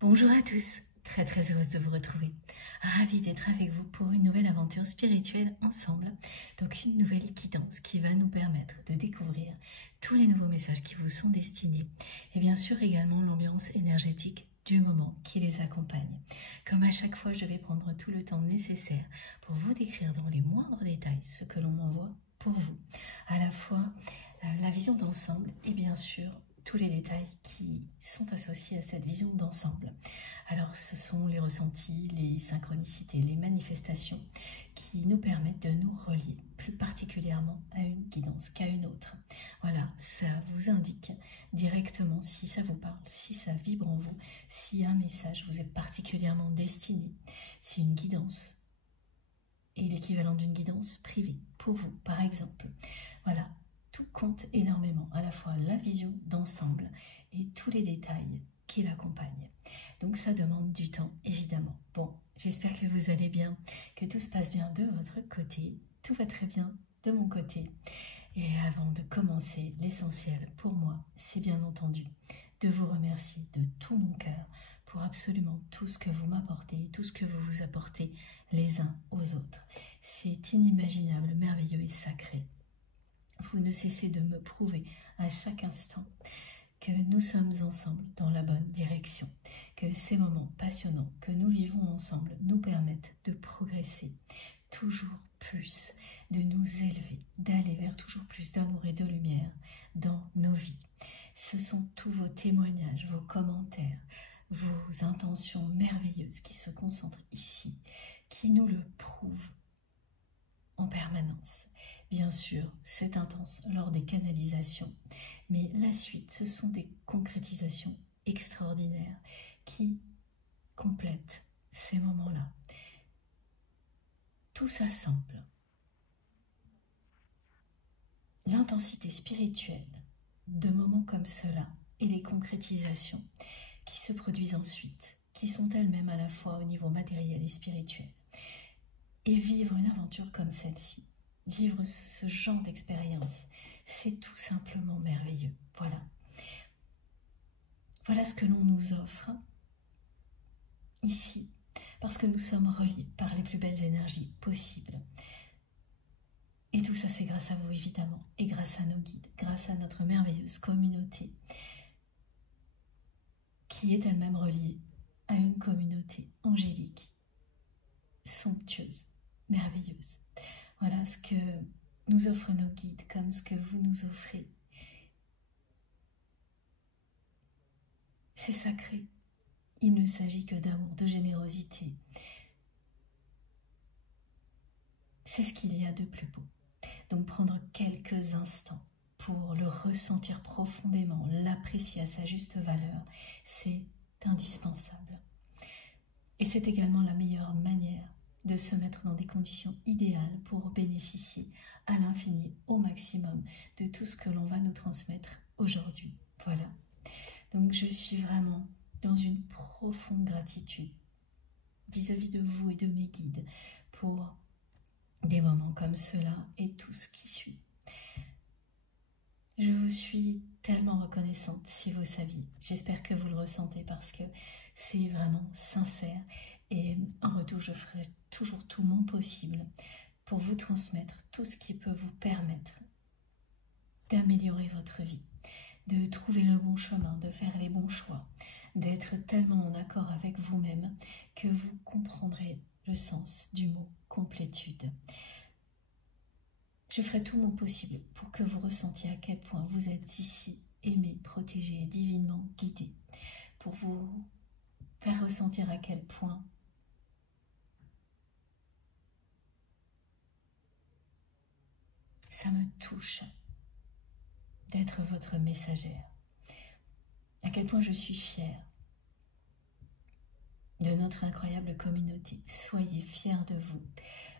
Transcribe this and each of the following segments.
Bonjour à tous, très heureuse de vous retrouver. Ravie d'être avec vous pour une nouvelle aventure spirituelle ensemble. Donc une nouvelle guidance qui va nous permettre de découvrir tous les nouveaux messages qui vous sont destinés. Et bien sûr également l'ambiance énergétique du moment qui les accompagne. Comme à chaque fois, je vais prendre tout le temps nécessaire pour vous décrire dans les moindres détails ce que l'on m'envoie pour vous. À la fois la vision d'ensemble et bien sûr tous les détails qui sont associés à cette vision d'ensemble. Alors ce sont les ressentis, les synchronicités, les manifestations qui nous permettent de nous relier plus particulièrement à une guidance qu'à une autre. Voilà, ça vous indique directement si ça vous parle, si ça vibre en vous, si un message vous est particulièrement destiné, si une guidance est l'équivalent d'une guidance privée pour vous par exemple. Voilà. Tout compte énormément, à la fois la vision d'ensemble et tous les détails qui l'accompagnent. Donc ça demande du temps, évidemment. Bon, j'espère que vous allez bien, que tout se passe bien de votre côté. Tout va très bien de mon côté. Et avant de commencer, l'essentiel pour moi, c'est bien entendu de vous remercier de tout mon cœur pour absolument tout ce que vous m'apportez, tout ce que vous vous apportez les uns aux autres. C'est inimaginable, merveilleux et sacré. Vous ne cessez de me prouver à chaque instant que nous sommes ensemble dans la bonne direction, que ces moments passionnants que nous vivons ensemble nous permettent de progresser toujours plus, de nous élever, d'aller vers toujours plus d'amour et de lumière dans nos vies. Ce sont tous vos témoignages, vos commentaires, vos intentions merveilleuses qui se concentrent ici, qui nous le prouvent en permanence. Bien sûr, c'est intense lors des canalisations, mais la suite, ce sont des concrétisations extraordinaires qui complètent ces moments-là. Tout s'assemble. L'intensité spirituelle de moments comme cela et les concrétisations qui se produisent ensuite, qui sont elles-mêmes à la fois au niveau matériel et spirituel. Et vivre une aventure comme celle-ci, vivre ce genre d'expérience, c'est tout simplement merveilleux. Voilà. Voilà ce que l'on nous offre ici, parce que nous sommes reliés par les plus belles énergies possibles. Et tout ça, c'est grâce à vous, évidemment, et grâce à nos guides, grâce à notre merveilleuse communauté, qui est elle-même reliée à une communauté angélique, somptueuse, merveilleuse. Voilà ce que nous offrent nos guides, comme ce que vous nous offrez. C'est sacré. Il ne s'agit que d'amour, de générosité. C'est ce qu'il y a de plus beau. Donc prendre quelques instants pour le ressentir profondément, l'apprécier à sa juste valeur, c'est indispensable. Et c'est également la meilleure manière de se mettre dans des conditions idéales pour bénéficier à l'infini, au maximum, de tout ce que l'on va nous transmettre aujourd'hui. Voilà. Donc je suis vraiment dans une profonde gratitude vis-à-vis de vous et de mes guides pour des moments comme cela et tout ce qui suit. Je vous suis tellement reconnaissante si vous saviez. J'espère que vous le ressentez parce que c'est vraiment sincère. Et en retour, je ferai toujours tout mon possible pour vous transmettre tout ce qui peut vous permettre d'améliorer votre vie, de trouver le bon chemin, de faire les bons choix, d'être tellement en accord avec vous-même que vous comprendrez le sens du mot complétude. Je ferai tout mon possible pour que vous ressentiez à quel point vous êtes ici, aimé, protégé et divinement guidé, pour vous faire ressentir à quel point ça me touche d'être votre messagère, à quel point je suis fière de notre incroyable communauté. Soyez fiers de vous,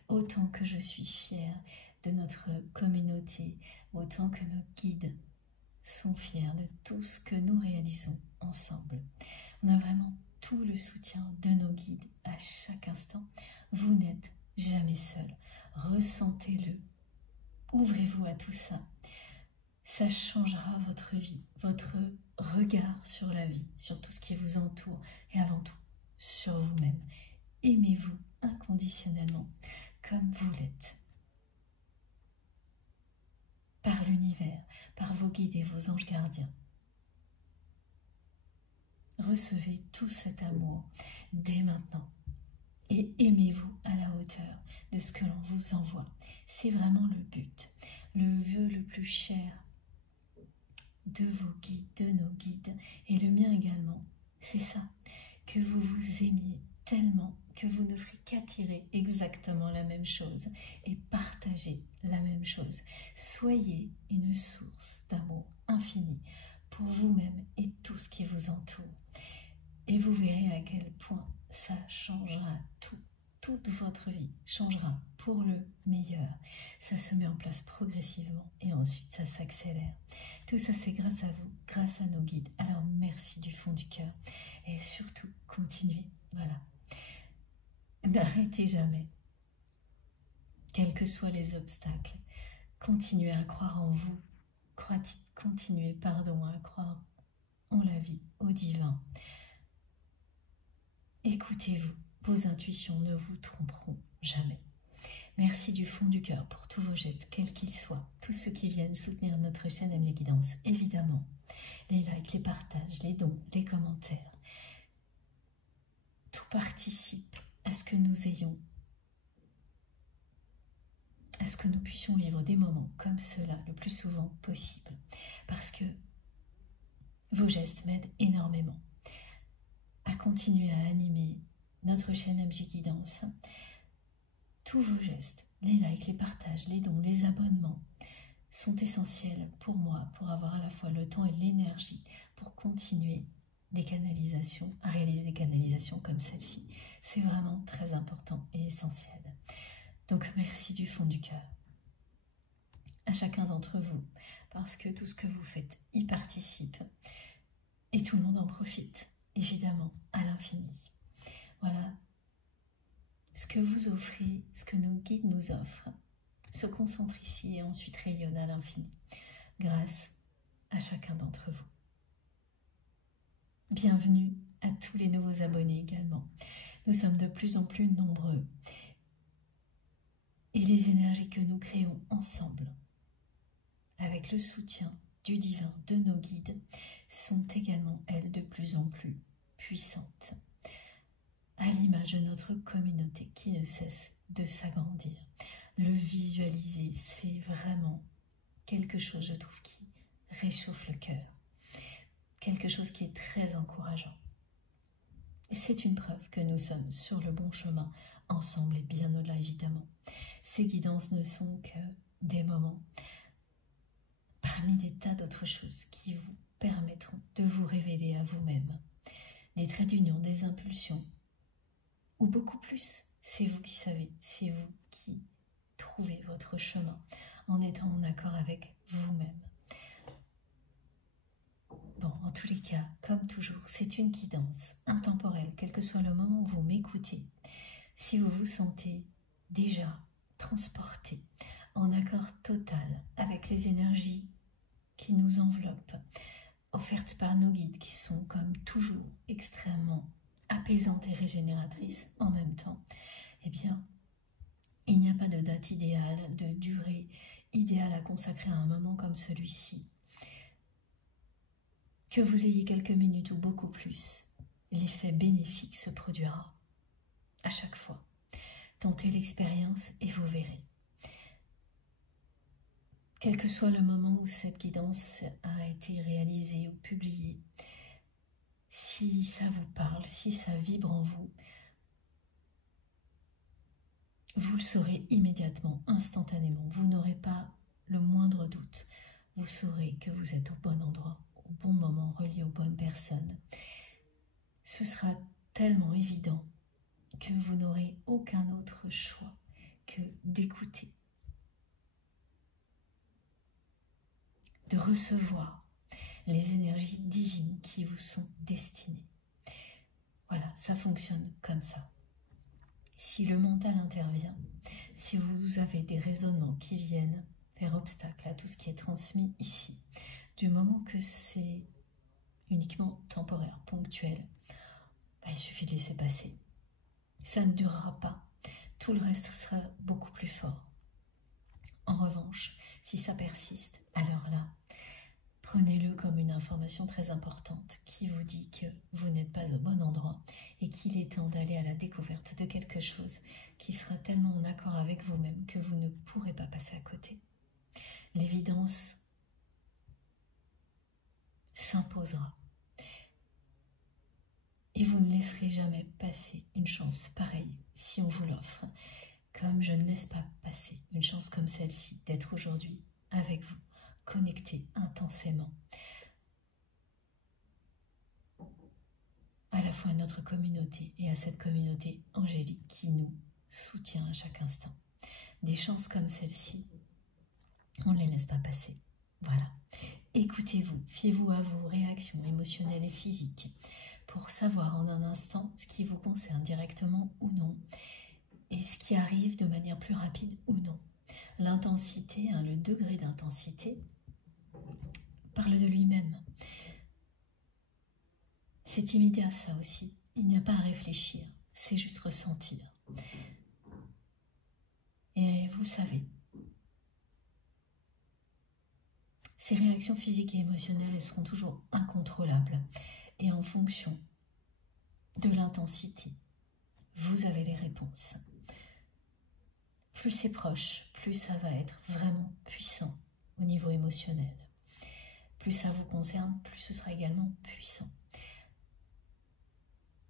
autant que je suis fière de notre communauté, autant que nos guides sont fiers de tout ce que nous réalisons ensemble. On a vraiment tout le soutien de nos guides à chaque instant. Vous n'êtes jamais seul. Ressentez-le. Ouvrez-vous à tout ça. Ça changera votre vie, votre regard sur la vie, sur tout ce qui vous entoure et avant tout sur vous-même. Aimez-vous inconditionnellement comme vous l'êtes. Par l'univers, par vos guides et vos anges gardiens. Recevez tout cet amour dès maintenant et aimez-vous à la hauteur de ce que l'on vous envoie. C'est vraiment le but, le vœu le plus cher de vos guides, de nos guides et le mien également. C'est ça, que vous vous aimiez tellement que vous ne ferez qu'attirer exactement la même chose et partager la même chose. Soyez une source d'amour infini pour vous-même et tout ce qui vous entoure. Et vous verrez à quel point ça changera tout. Toute votre vie changera pour le meilleur. Ça se met en place progressivement et ensuite ça s'accélère. Tout ça c'est grâce à vous, grâce à nos guides. Alors merci du fond du cœur et surtout continuez. Voilà. N'arrêtez jamais. Quels que soient les obstacles, continuez à croire en vous. Continuez, à croire en la vie, au divin. Écoutez-vous. Vos intuitions ne vous tromperont jamais. Merci du fond du cœur pour tous vos gestes, quels qu'ils soient, tous ceux qui viennent soutenir notre chaîne MG Guidance, évidemment. Les likes, les partages, les dons, les commentaires. Tout participe à ce que nous ayons, à ce que nous puissions vivre des moments comme cela le plus souvent possible. Parce que vos gestes m'aident énormément à continuer à animer notre chaîne MG Guidance. Tous vos gestes, les likes, les partages, les dons, les abonnements sont essentiels pour moi, pour avoir à la fois le temps et l'énergie pour continuer des canalisations, à réaliser des canalisations comme celle-ci. C'est vraiment très important et essentiel. Donc merci du fond du cœur à chacun d'entre vous, parce que tout ce que vous faites y participe et tout le monde en profite, évidemment, à l'infini. Voilà, ce que vous offrez, ce que nos guides nous offrent, se concentre ici et ensuite rayonne à l'infini, grâce à chacun d'entre vous. Bienvenue à tous les nouveaux abonnés également. Nous sommes de plus en plus nombreux et les énergies que nous créons ensemble, avec le soutien du divin, de nos guides, sont également, elles, de plus en plus puissantes, à l'image de notre communauté qui ne cesse de s'agrandir. Le visualiser, c'est vraiment quelque chose, je trouve, qui réchauffe le cœur, quelque chose qui est très encourageant. Et c'est une preuve que nous sommes sur le bon chemin, ensemble et bien au-delà, évidemment. Ces guidances ne sont que des moments parmi des tas d'autres choses qui vous permettront de vous révéler à vous-même. Des traits d'union, des impulsions, ou beaucoup plus. C'est vous qui savez, c'est vous qui trouvez votre chemin en étant en accord avec vous-même. Bon, en tous les cas, comme toujours, c'est une guidance intemporelle, quel que soit le moment où vous m'écoutez. Si vous vous sentez déjà transporté, en accord total avec les énergies qui nous enveloppent, offertes par nos guides qui sont comme toujours extrêmement apaisantes et régénératrices en même temps, eh bien, il n'y a pas de date idéale, de durée idéale à consacrer à un moment comme celui-ci. Que vous ayez quelques minutes ou beaucoup plus, l'effet bénéfique se produira à chaque fois. Tentez l'expérience et vous verrez. Quel que soit le moment où cette guidance a été réalisée ou publiée, si ça vous parle, si ça vibre en vous, vous le saurez immédiatement, instantanément. Vous n'aurez pas le moindre doute. Vous saurez que vous êtes au bon endroit, au bon moment, relié aux bonnes personnes. Ce sera tellement évident que vous n'aurez aucun autre choix que d'écouter, de recevoir les énergies divines qui vous sont destinées. Voilà, ça fonctionne comme ça. Si le mental intervient, si vous avez des raisonnements qui viennent, faire obstacle à tout ce qui est transmis ici. Du moment que c'est uniquement temporaire, ponctuel, il suffit de laisser passer. Ça ne durera pas. Tout le reste sera beaucoup plus fort. En revanche, si ça persiste, alors là, prenez-le comme une information très importante qui vous dit que vous n'êtes pas au bon endroit et qu'il est temps d'aller à la découverte de quelque chose qui sera tellement en accord avec vous-même que vous ne pourrez pas passer à côté. L'évidence s'imposera. Et vous ne laisserez jamais passer une chance pareille si on vous l'offre, comme je ne laisse pas passer une chance comme celle-ci d'être aujourd'hui avec vous, connecté intensément à la fois à notre communauté et à cette communauté angélique qui nous soutient à chaque instant. Des chances comme celle-ci, on ne les laisse pas passer. Voilà. Écoutez-vous, fiez-vous à vos réactions émotionnelles et physiques pour savoir en un instant ce qui vous concerne directement ou non et ce qui arrive de manière plus rapide ou non. L'intensité, le degré d'intensité, parle de lui-même. C'est immédiat ça aussi. Il n'y a pas à réfléchir, c'est juste ressentir. Et vous savez, ces réactions physiques et émotionnelles, elles seront toujours incontrôlables. Et en fonction de l'intensité, vous avez les réponses. Plus c'est proche, plus ça va être vraiment puissant au niveau émotionnel. Plus ça vous concerne, plus ce sera également puissant.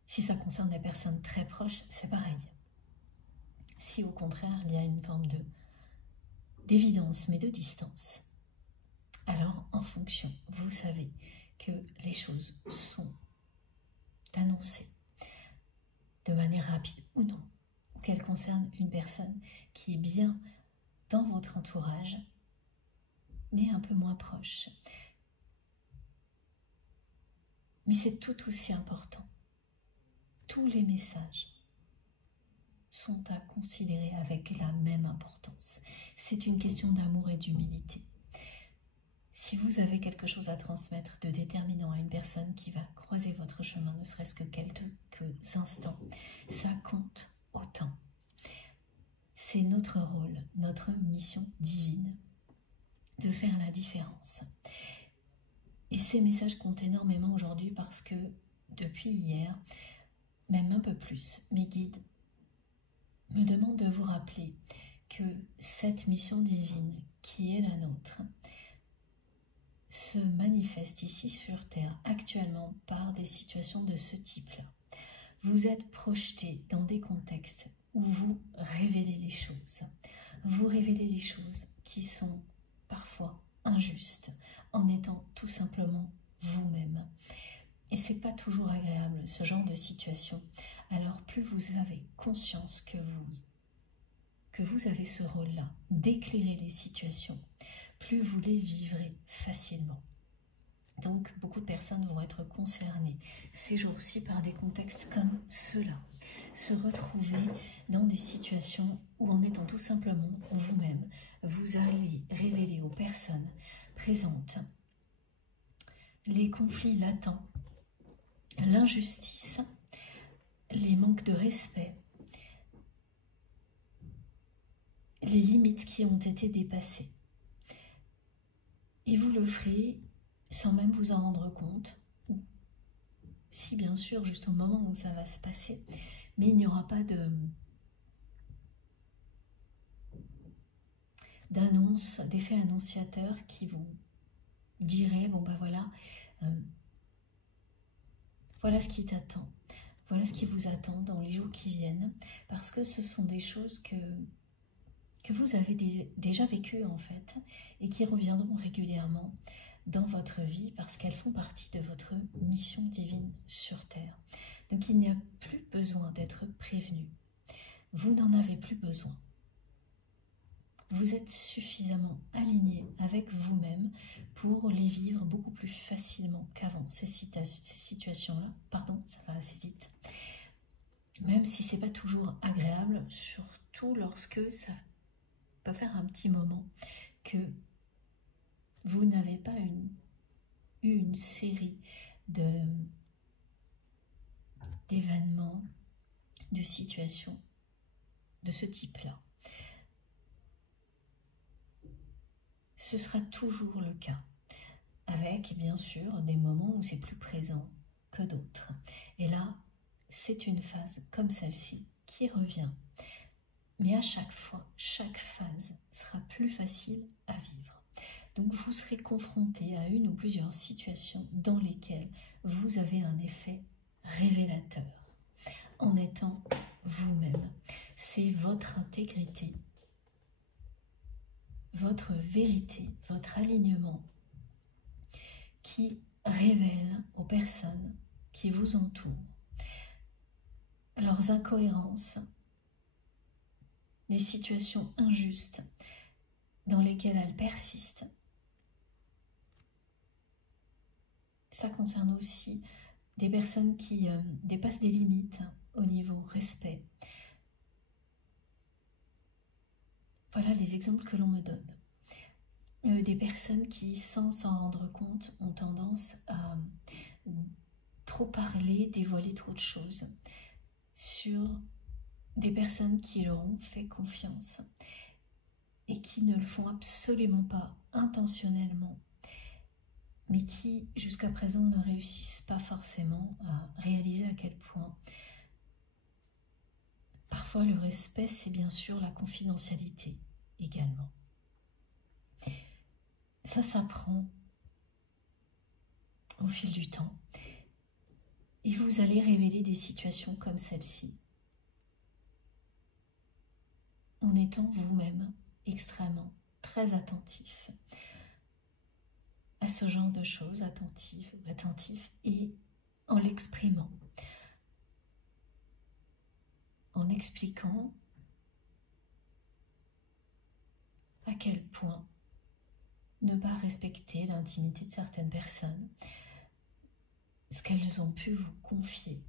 Si ça concerne des personnes très proches, c'est pareil. Si au contraire, il y a une forme d'évidence, mais de distance, alors en fonction, vous savez que les choses sont annoncées de manière rapide ou non, ou qu'elles concernent une personne qui est bien dans votre entourage, mais un peu moins proche. Mais c'est tout aussi important. Tous les messages sont à considérer avec la même importance. C'est une question d'amour et d'humilité. Si vous avez quelque chose à transmettre de déterminant à une personne qui va croiser votre chemin, ne serait-ce que quelques instants, ça compte autant. C'est notre rôle, notre mission divine de faire la différence. Et ces messages comptent énormément aujourd'hui parce que depuis hier, même un peu plus, mes guides me demandent de vous rappeler que cette mission divine qui est la nôtre se manifeste ici sur Terre actuellement par des situations de ce type-là. Vous êtes projeté dans des contextes où vous révélez les choses. Vous révélez les choses qui sont parfois injustes en étant tout simplement vous-même. Et c'est pas toujours agréable ce genre de situation. Alors plus vous avez conscience que vous avez ce rôle-là d'éclairer les situations, plus vous les vivrez facilement. Donc, beaucoup de personnes vont être concernées ces jours-ci par des contextes comme ceux-là. Se retrouver dans des situations où, en étant tout simplement vous-même, vous allez révéler aux personnes présentes les conflits latents, l'injustice, les manques de respect, les limites qui ont été dépassées. Et vous le ferez sans même vous en rendre compte, ou si bien sûr, juste au moment où ça va se passer, mais il n'y aura pas d'annonce, d'effet annonciateur qui vous dirait, bon ben voilà, voilà ce qui t'attend, voilà ce qui vous attend dans les jours qui viennent, parce que ce sont des choses que vous avez déjà vécues en fait, et qui reviendront régulièrement dans votre vie parce qu'elles font partie de votre mission divine sur Terre. Donc il n'y a plus besoin d'être prévenu. Vous n'en avez plus besoin. Vous êtes suffisamment aligné avec vous-même pour les vivre beaucoup plus facilement qu'avant. Ces situations-là, pardon, ça va assez vite. Même si c'est pas toujours agréable, surtout lorsque ça peut faire un petit moment que vous n'avez pas eu une série d'événements, de situations de ce type-là. Ce sera toujours le cas, avec bien sûr des moments où c'est plus présent que d'autres. Et là, c'est une phase comme celle-ci qui revient. Mais à chaque fois, chaque phase sera plus facile à vivre. Donc vous serez confronté à une ou plusieurs situations dans lesquelles vous avez un effet révélateur. En étant vous-même, c'est votre intégrité, votre vérité, votre alignement qui révèle aux personnes qui vous entourent leurs incohérences, les situations injustes dans lesquelles elles persistent. Ça concerne aussi des personnes qui dépassent des limites au niveau respect. Voilà les exemples que l'on me donne. Des personnes qui, sans s'en rendre compte, ont tendance à trop parler, dévoiler trop de choses sur des personnes qui leur ont fait confiance et qui ne le font absolument pas intentionnellement, mais qui, jusqu'à présent, ne réussissent pas forcément à réaliser à quel point. Parfois, le respect, c'est bien sûr la confidentialité également. Ça s'apprend au fil du temps. Et vous allez révéler des situations comme celle-ci, en étant vous-même extrêmement, très attentif à ce genre de choses, attentif et en l'exprimant, en expliquant à quel point ne pas respecter l'intimité de certaines personnes, ce qu'elles ont pu vous confier,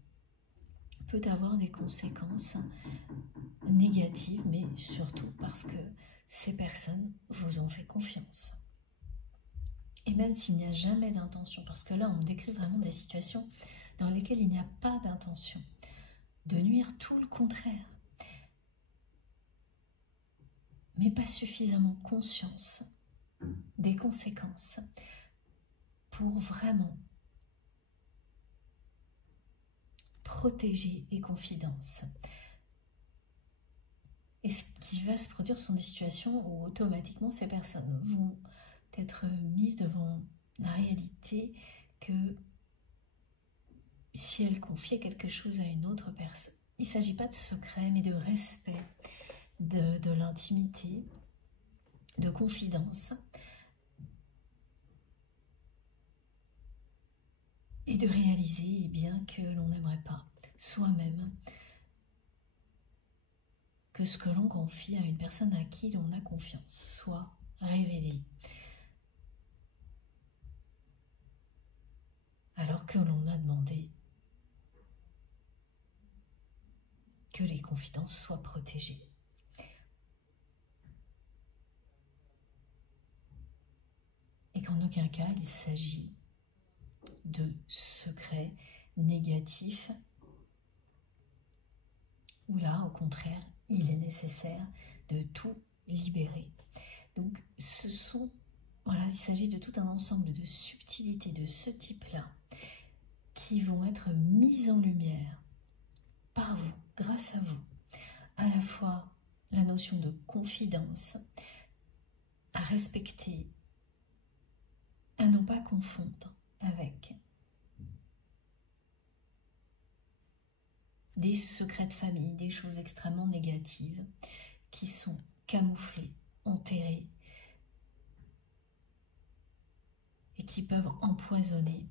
peut avoir des conséquences négatives, mais surtout parce que ces personnes vous ont fait confiance. Et même s'il n'y a jamais d'intention, parce que là on décrit vraiment des situations dans lesquelles il n'y a pas d'intention de nuire, tout le contraire, mais pas suffisamment conscience des conséquences pour vraiment protéger les confidences. Et ce qui va se produire sont des situations où automatiquement ces personnes vont être mises devant la réalité que si elles confiaient quelque chose à une autre personne, il ne s'agit pas de secret mais de respect de l'intimité, de confidence, et de réaliser bien que l'on n'aimerait pas soi-même que ce que l'on confie à une personne à qui l'on a confiance soit révélé, alors que l'on a demandé que les confidences soient protégées. Et qu'en aucun cas il s'agit de secrets négatifs, où là, au contraire, il est nécessaire de tout libérer. Donc, il s'agit de tout un ensemble de subtilités de ce type-là qui vont être mises en lumière par vous, grâce à vous. À la fois la notion de confidence, à respecter, à ne pas confondre avec des secrets de famille, des choses extrêmement négatives qui sont camouflées, enterrées et qui peuvent empoisonner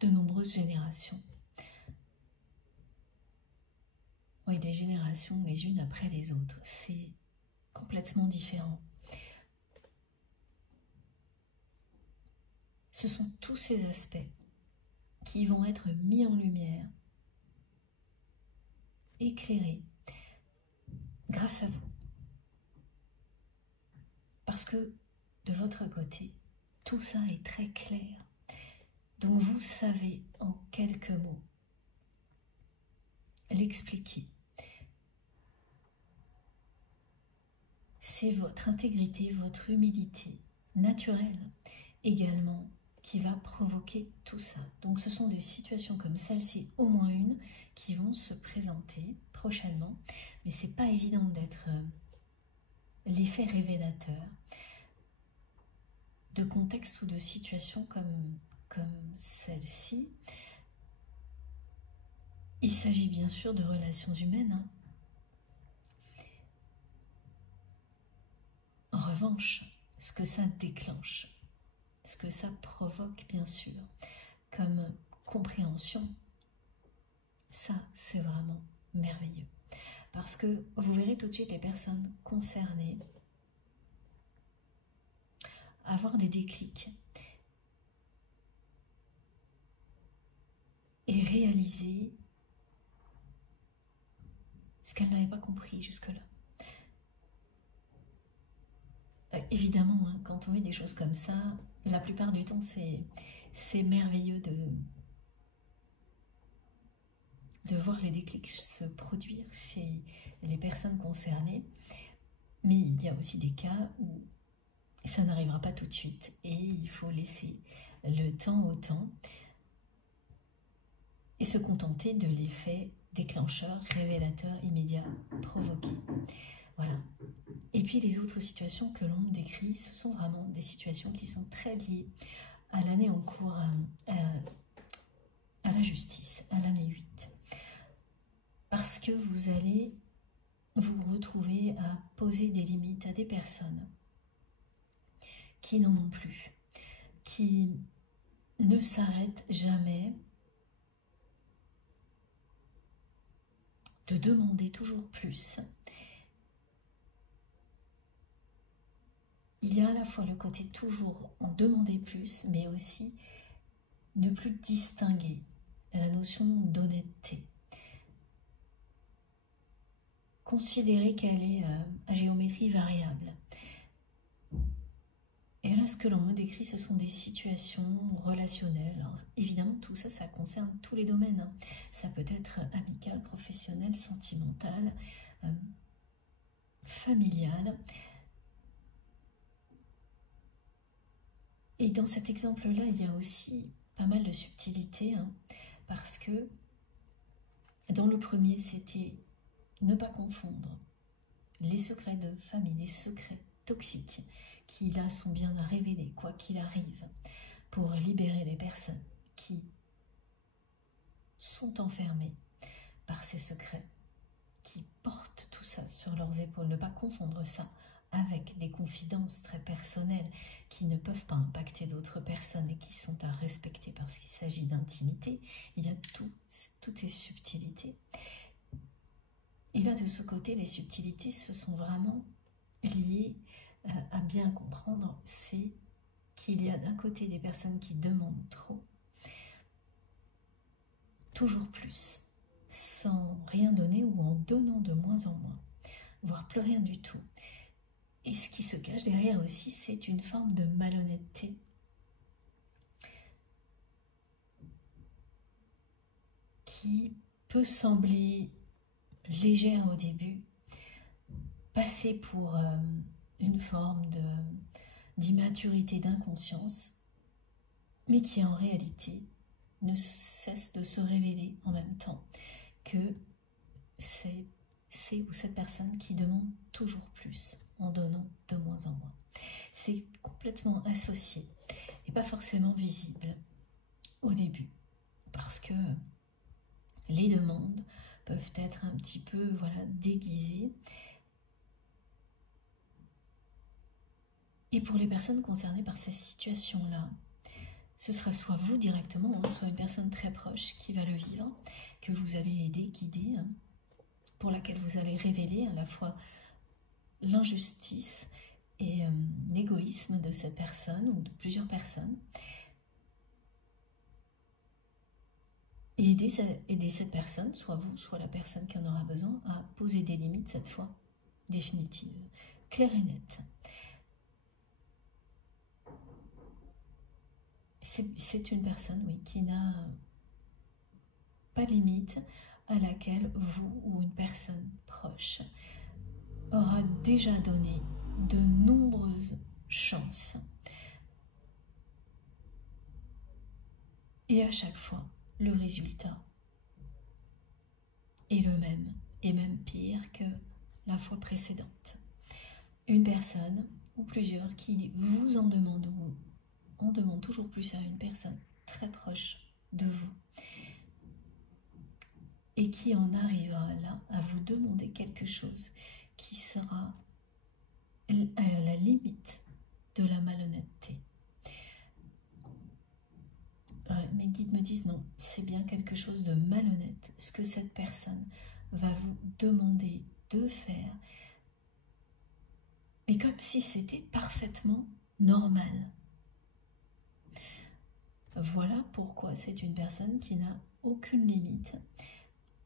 de nombreuses générations. Oui, les générations les unes après les autres, c'est complètement différent. Ce sont tous ces aspects qui vont être mis en lumière, éclairés, grâce à vous. Parce que de votre côté, tout ça est très clair. Donc vous savez en quelques mots l'expliquer. C'est votre intégrité, votre humilité naturelle également qui va provoquer tout ça. Donc ce sont des situations comme celle-ci, au moins une, qui vont se présenter prochainement. Mais c'est pas évident d'être l'effet révélateur de contexte ou de situation comme celle-ci. Il s'agit bien sûr de relations humaines. Hein. En revanche, ce que ça déclenche, ce que ça provoque bien sûr, comme compréhension, ça c'est vraiment merveilleux. Parce que vous verrez tout de suite les personnes concernées avoir des déclics et réaliser ce qu'elles n'avaient pas compris jusque-là. Évidemment, hein, quand on vit des choses comme ça, la plupart du temps, c'est merveilleux de voir les déclics se produire chez les personnes concernées. Mais il y a aussi des cas où ça n'arrivera pas tout de suite et il faut laisser le temps au temps et se contenter de l'effet déclencheur, révélateur, immédiat, provoqué. Voilà. Et puis les autres situations que l'on décrit, ce sont vraiment des situations qui sont très liées à l'année en cours, à la justice, à l'année 8. Parce que vous allez vous retrouver à poser des limites à des personnes qui n'en ont plus, qui ne s'arrêtent jamais de demander toujours plus. Il y a à la fois le côté toujours en demander plus, mais aussi ne plus distinguer la notion d'honnêteté. Considérer qu'elle est à géométrie variable. Et là, ce que l'on me décrit, ce sont des situations relationnelles. Alors, évidemment, tout ça, ça concerne tous les domaines. Hein. Ça peut être amical, professionnel, sentimental, familial. Et dans cet exemple-là, il y a aussi pas mal de subtilité, hein, parce que dans le premier, c'était ne pas confondre les secrets de famille, les secrets toxiques qui là sont bien à révéler, quoi qu'il arrive, pour libérer les personnes qui sont enfermées par ces secrets, qui portent tout ça sur leurs épaules. Ne pas confondre ça avec des confidences très personnelles qui ne peuvent pas impacter d'autres personnes et qui sont à respecter parce qu'il s'agit d'intimité. Il y a toutes ces subtilités. Et là, de ce côté, les subtilités se sont vraiment liées à bien comprendre, c'est qu'il y a d'un côté des personnes qui demandent trop, toujours plus, sans rien donner ou en donnant de moins en moins, voire plus rien du tout. Et ce qui se cache derrière aussi, c'est une forme de malhonnêteté qui peut sembler légère au début, passer pour une forme d'immaturité, d'inconscience, mais qui en réalité ne cesse de se révéler en même temps que c'est ou cette personne qui demande toujours plus en donnant de moins en moins. C'est complètement associé et pas forcément visible au début parce que les demandes peuvent être un petit peu déguisées. Et pour les personnes concernées par ces situations-là, ce sera soit vous directement, soit une personne très proche qui va le vivre, que vous allez aider, guider, pour laquelle vous allez révéler à la fois l'injustice et l'égoïsme de cette personne ou de plusieurs personnes. Et aider cette personne, soit vous, soit la personne qui en aura besoin, à poser des limites cette fois définitive, claire et nette. C'est une personne, oui, qui n'a pas de limite, à laquelle vous ou une personne proche aura déjà donné de nombreuses chances. Et à chaque fois, le résultat est le même, et même pire que la fois précédente. Une personne ou plusieurs qui vous en demandent, ou on demande toujours plus à une personne très proche de vous, et qui en arrivera là à vous demander quelque chose qui sera à la limite de la malhonnêteté. Mes guides me disent non, c'est bien quelque chose de malhonnête, ce que cette personne va vous demander de faire, mais comme si c'était parfaitement normal. Voilà pourquoi c'est une personne qui n'a aucune limite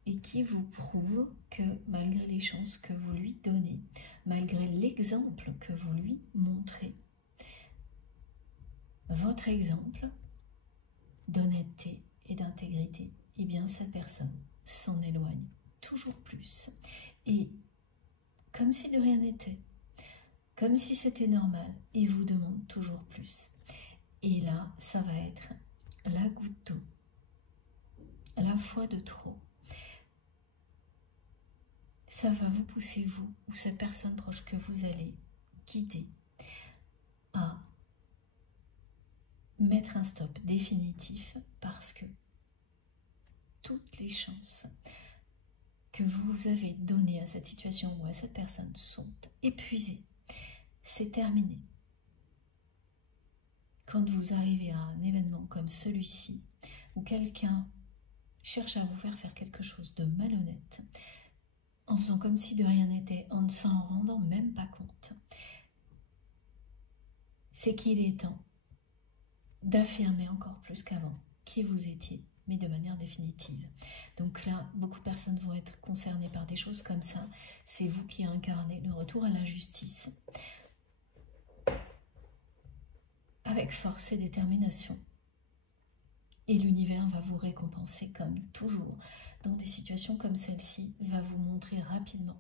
et qui vous prouve que malgré les chances que vous lui donnez, malgré l'exemple que vous lui montrez, votre exemple d'honnêteté et d'intégrité, eh bien cette personne s'en éloigne toujours plus. Et comme si de rien n'était, comme si c'était normal, et vous demande toujours plus. Et là, ça va être la goutte d'eau, la fois de trop. Ça va vous pousser, vous, ou cette personne proche que vous allez guider, à mettre un stop définitif, parce que toutes les chances que vous avez données à cette situation ou à cette personne sont épuisées. C'est terminé. Quand vous arrivez à un événement comme celui-ci, où quelqu'un cherche à vous faire quelque chose de malhonnête, en faisant comme si de rien n'était, en ne s'en rendant même pas compte, c'est qu'il est temps d'affirmer encore plus qu'avant qui vous étiez, mais de manière définitive. Donc là, beaucoup de personnes vont être concernées par des choses comme ça. C'est vous qui incarnez le retour à la justice, avec force et détermination. Et l'univers va vous récompenser comme toujours. Dans des situations comme celle-ci, va vous montrer rapidement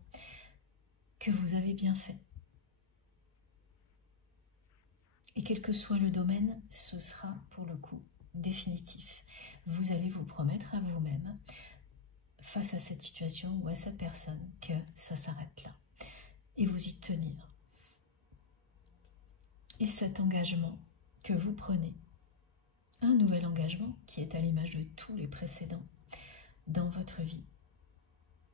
que vous avez bien fait. Et quel que soit le domaine, ce sera pour le coup définitif. Vous allez vous promettre à vous-même, face à cette situation ou à cette personne, que ça s'arrête là. Et vous y tenir. Et cet engagement que vous prenez, un nouvel engagement qui est à l'image de tous les précédents dans votre vie,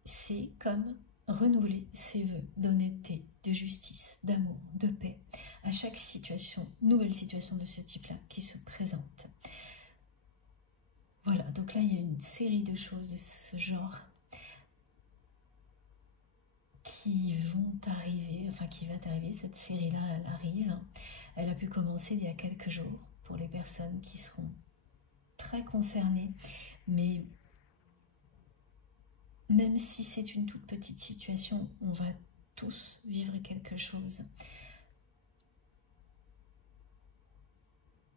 c'est comme renouveler ses vœux d'honnêteté, de justice, d'amour, de paix à chaque situation, nouvelle situation de ce type-là qui se présente. Voilà, donc là il y a une série de choses de ce genre qui vont arriver, enfin qui va arriver. Cette série-là, elle arrive. Elle a pu commencer il y a quelques jours pour les personnes qui seront très concernées, mais même si c'est une toute petite situation, on va tous vivre quelque chose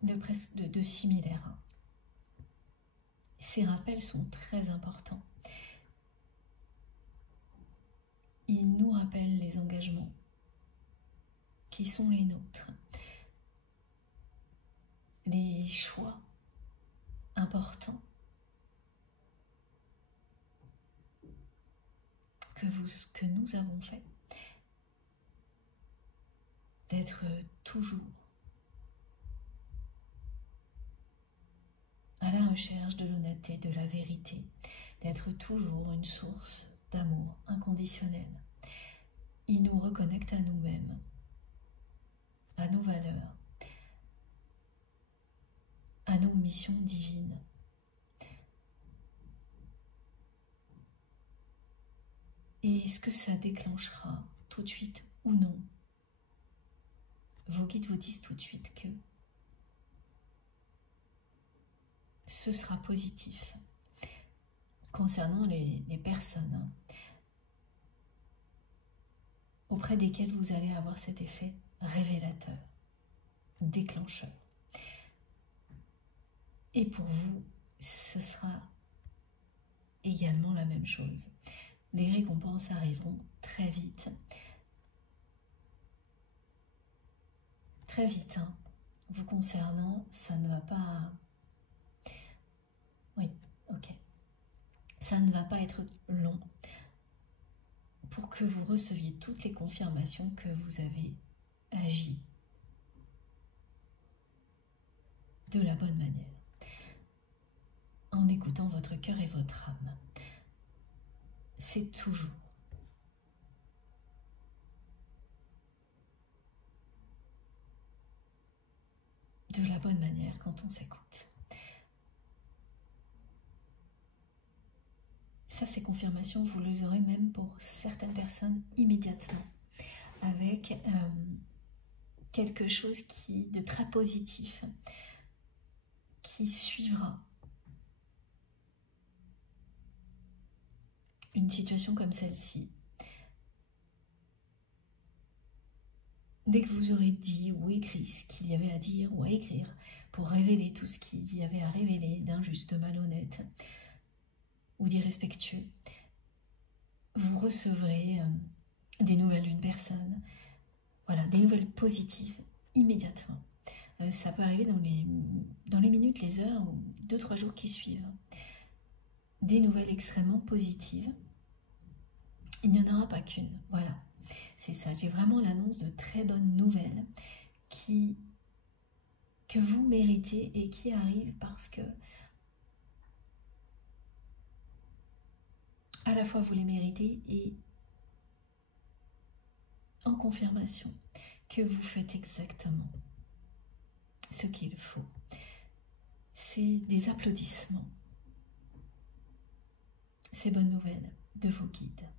de similaire. Ces rappels sont très importants. Ils nous rappellent les engagements qui sont les nôtres, les choix importants que nous avons fait, d'être toujours à la recherche de l'honnêteté, de la vérité, d'être toujours une source d'amour inconditionnel. Il nous reconnecte à nous-mêmes, à nos valeurs, à nos missions divines. Et ce que ça déclenchera tout de suite ou non, vos guides vous disent tout de suite que ce sera positif. Concernant les personnes auprès desquels vous allez avoir cet effet révélateur, déclencheur. Et pour vous, ce sera également la même chose. Les récompenses arriveront très vite. Très vite, hein. Vous concernant, ça ne va pas... Oui, ok. Ça ne va pas être long pour que vous receviez toutes les confirmations que vous avez agi de la bonne manière, en écoutant votre cœur et votre âme. C'est toujours de la bonne manière quand on s'écoute. Ça, ces confirmations, vous les aurez même pour certaines personnes immédiatement, avec quelque chose de très positif qui suivra. Une situation comme celle-ci. Dès que vous aurez dit ou écrit ce qu'il y avait à dire ou à écrire pour révéler tout ce qu'il y avait à révéler d'injuste, de malhonnête ou d'irrespectueux, vous recevrez des nouvelles d'une personne, voilà, des nouvelles positives immédiatement. Ça peut arriver dans les minutes, les heures ou 2-3 jours qui suivent. Des nouvelles extrêmement positives. Il n'y en aura pas qu'une, voilà. C'est ça, j'ai vraiment l'annonce de très bonnes nouvelles que vous méritez et qui arrivent parce que à la fois vous les méritez et en confirmation que vous faites exactement ce qu'il faut. C'est des applaudissements, ces bonnes nouvelles de vos guides.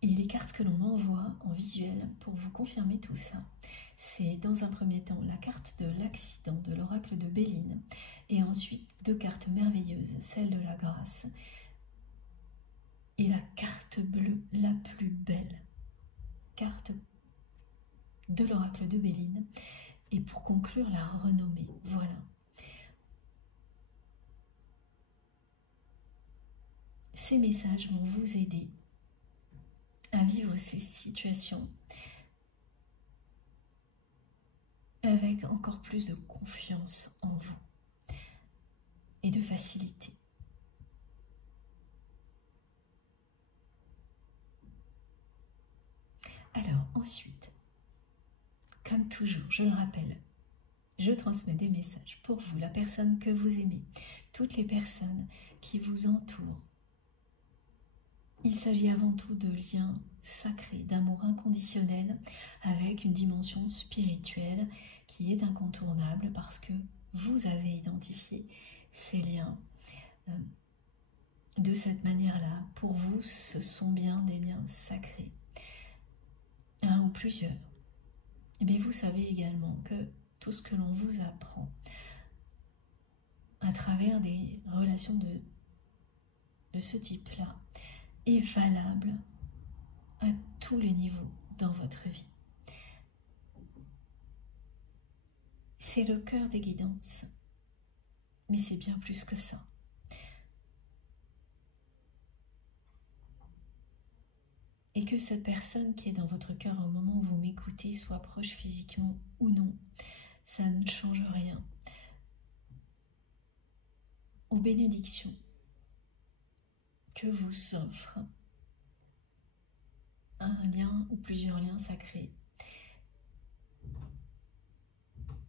Et les cartes que l'on envoie en visuel pour vous confirmer tout ça, c'est dans un premier temps la carte de l'accident de l'oracle de Béline et ensuite 2 cartes merveilleuses, celle de la grâce et la carte bleue la plus belle, carte de l'oracle de Béline, et pour conclure la renommée, voilà. Ces messages vont vous aider à vivre ces situations avec encore plus de confiance en vous et de facilité. Alors ensuite, comme toujours, je le rappelle, je transmets des messages pour vous, la personne que vous aimez, toutes les personnes qui vous entourent. Il s'agit avant tout de liens sacrés, d'amour inconditionnel avec une dimension spirituelle qui est incontournable parce que vous avez identifié ces liens de cette manière-là. Pour vous, ce sont bien des liens sacrés, un ou plusieurs. Mais vous savez également que tout ce que l'on vous apprend à travers des relations de ce type-là est valable à tous les niveaux dans votre vie. C'est le cœur des guidances, mais c'est bien plus que ça. Et que cette personne qui est dans votre cœur au moment où vous m'écoutez soit proche physiquement ou non, ça ne change rien aux bénédictions que vous offre un lien ou plusieurs liens sacrés.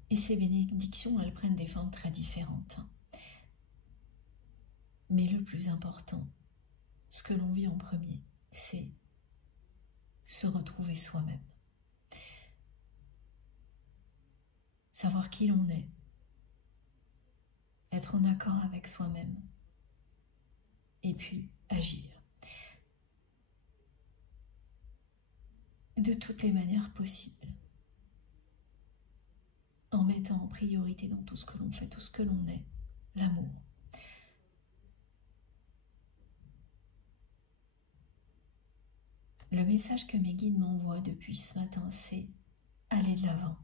Et ces bénédictions, elles prennent des formes très différentes. Mais le plus important, ce que l'on vit en premier, c'est se retrouver soi-même. Savoir qui l'on est. Être en accord avec soi-même. Et puis agir. De toutes les manières possibles. En mettant en priorité dans tout ce que l'on fait, tout ce que l'on est, l'amour. Le message que mes guides m'envoient depuis ce matin, c'est aller de l'avant.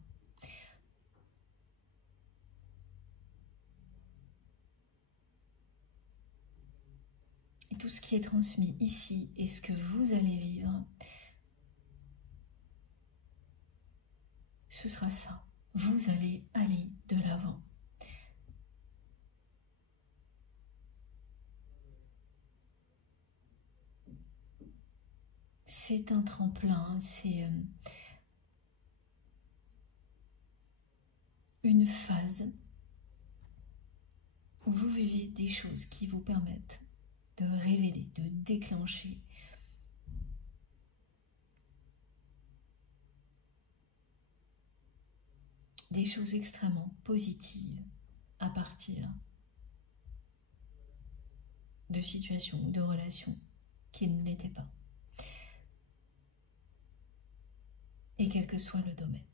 Et tout ce qui est transmis ici et ce que vous allez vivre, ce sera ça. Vous allez aller de l'avant. C'est un tremplin, c'est une phase où vous vivez des choses qui vous permettent de révéler, de déclencher des choses extrêmement positives à partir de situations ou de relations qui ne l'étaient pas. Et quel que soit le domaine.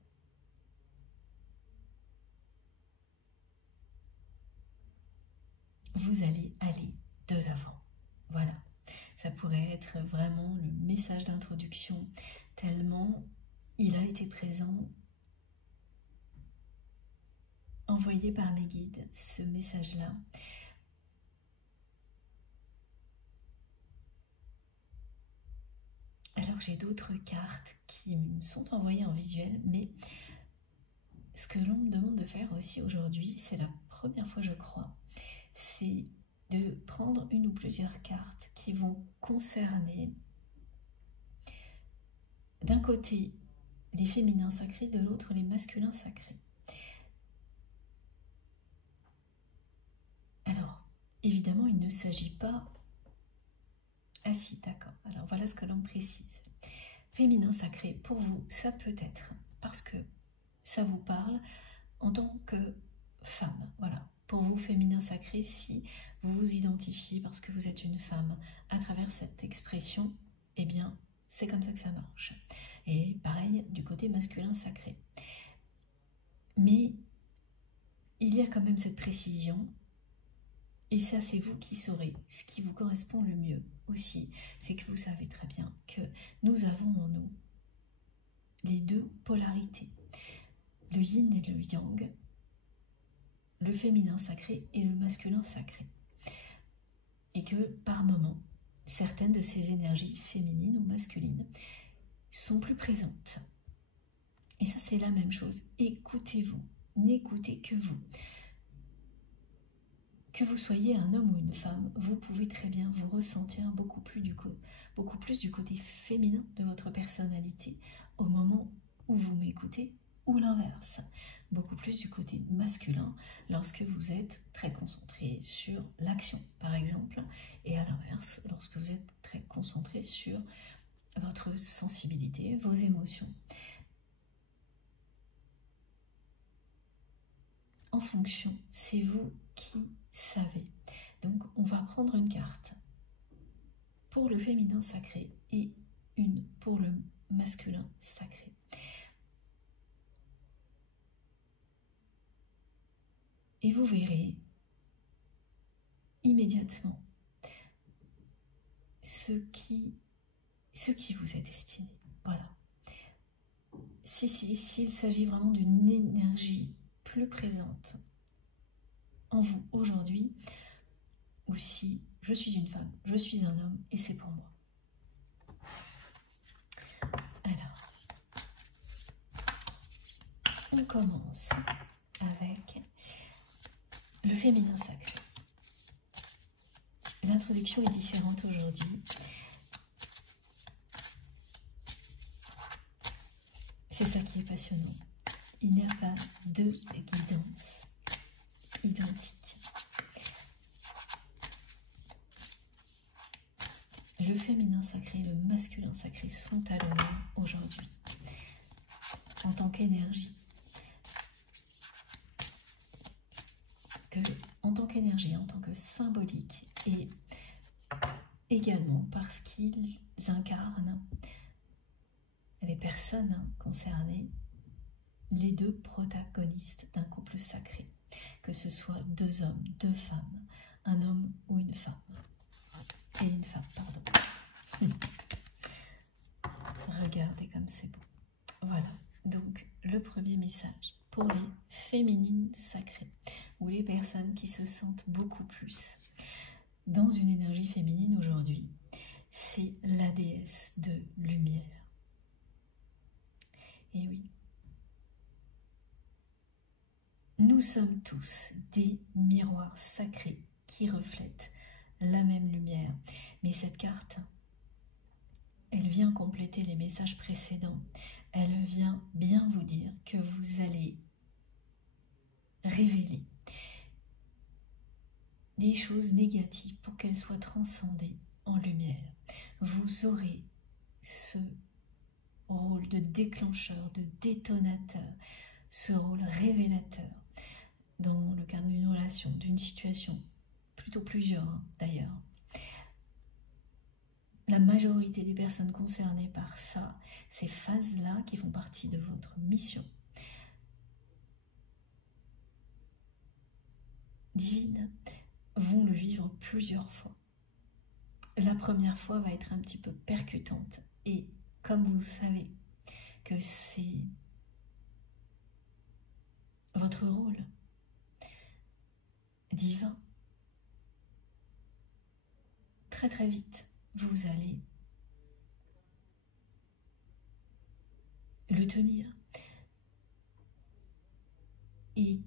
Vous allez aller de l'avant. Voilà. Ça pourrait être vraiment le message d'introduction, tellement il a été présent, envoyé par mes guides, ce message-là. Alors j'ai d'autres cartes qui me sont envoyées en visuel, mais ce que l'on me demande de faire aussi aujourd'hui, c'est la première fois je crois, c'est de prendre une ou plusieurs cartes qui vont concerner d'un côté les féminins sacrés, de l'autre les masculins sacrés. Alors, évidemment, il ne s'agit pas... Ah si, d'accord. Alors voilà ce que l'on précise. Féminin sacré, pour vous, ça peut être parce que ça vous parle en tant que femme. Voilà. Pour vous, féminin sacré, si vous vous identifiez parce que vous êtes une femme à travers cette expression, eh bien, c'est comme ça que ça marche. Et pareil, du côté masculin sacré. Mais il y a quand même cette précision, et ça, c'est vous qui saurez ce qui vous correspond le mieux aussi. C'est que vous savez très bien que nous avons en nous les deux polarités, le yin et le yang, le féminin sacré et le masculin sacré. Et que par moments, certaines de ces énergies féminines ou masculines sont plus présentes. Et ça, c'est la même chose. Écoutez-vous, n'écoutez que vous. Que vous soyez un homme ou une femme, vous pouvez très bien vous ressentir beaucoup plus du côté féminin de votre personnalité au moment où vous m'écoutez, ou l'inverse, beaucoup plus du côté masculin lorsque vous êtes très concentré sur l'action, par exemple, et à l'inverse, lorsque vous êtes très concentré sur votre sensibilité, vos émotions. En fonction, c'est vous qui savez. Donc, on va prendre une carte pour le féminin sacré et une pour le masculin sacré. Et vous verrez immédiatement ce qui vous est destiné. Voilà. S'il s'agit vraiment d'une énergie plus présente en vous aujourd'hui, ou si je suis une femme, je suis un homme et c'est pour moi. Alors, on commence avec le féminin sacré. L'introduction est différente aujourd'hui. C'est ça qui est passionnant. Il n'y a pas de guidance identique. Le féminin sacré et le masculin sacré sont à l'honneur aujourd'hui en tant qu'énergie. En tant qu'énergie, en tant que symbolique, et également parce qu'ils incarnent les personnes concernées, les deux protagonistes d'un couple sacré, que ce soit deux hommes, deux femmes, un homme ou une femme, et une femme, pardon. Regardez comme c'est beau. Voilà, donc le premier message pour les féminines sacrées, ou les personnes qui se sentent beaucoup plus dans une énergie féminine aujourd'hui, c'est la déesse de lumière. Et oui, nous sommes tous des miroirs sacrés qui reflètent la même lumière. Mais cette carte, elle vient compléter les messages précédents. Elle vient bien vous dire que vous allez révéler des choses négatives pour qu'elles soient transcendées en lumière. Vous aurez ce rôle de déclencheur, de détonateur, ce rôle révélateur dans le cadre d'une relation, d'une situation, plutôt plusieurs d'ailleurs. La majorité des personnes concernées par ça, ces phases-là qui font partie de votre mission divine, vont le vivre plusieurs fois. La première fois va être un petit peu percutante et comme vous savez que c'est votre rôle divin, très très vite, vous allez le tenir. Et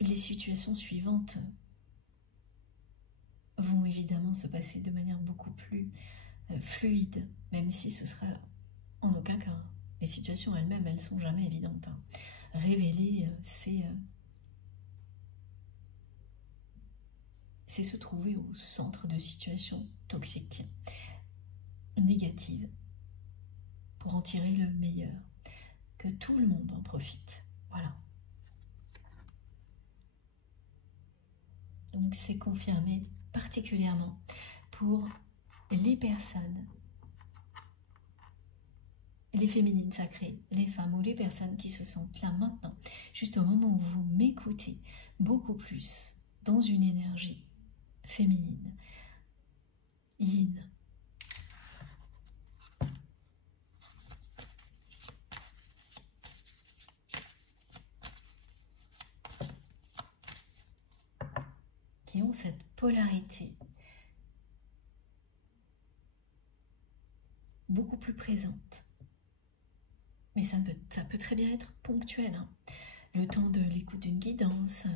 les situations suivantes vont évidemment se passer de manière beaucoup plus fluide, même si ce sera en aucun cas. Les situations elles-mêmes, elles sont jamais évidentes. Révéler, c'est se trouver au centre de situations toxiques, négatives, pour en tirer le meilleur, que tout le monde en profite. Voilà. Donc c'est confirmé particulièrement pour les personnes, les féminines sacrées, les femmes ou les personnes qui se sentent là maintenant, juste au moment où vous m'écoutez, beaucoup plus dans une énergie féminine, yin. Qui ont cette polarité beaucoup plus présente. Mais ça peut très bien être ponctuel. Hein. Le temps de l'écoute d'une guidance,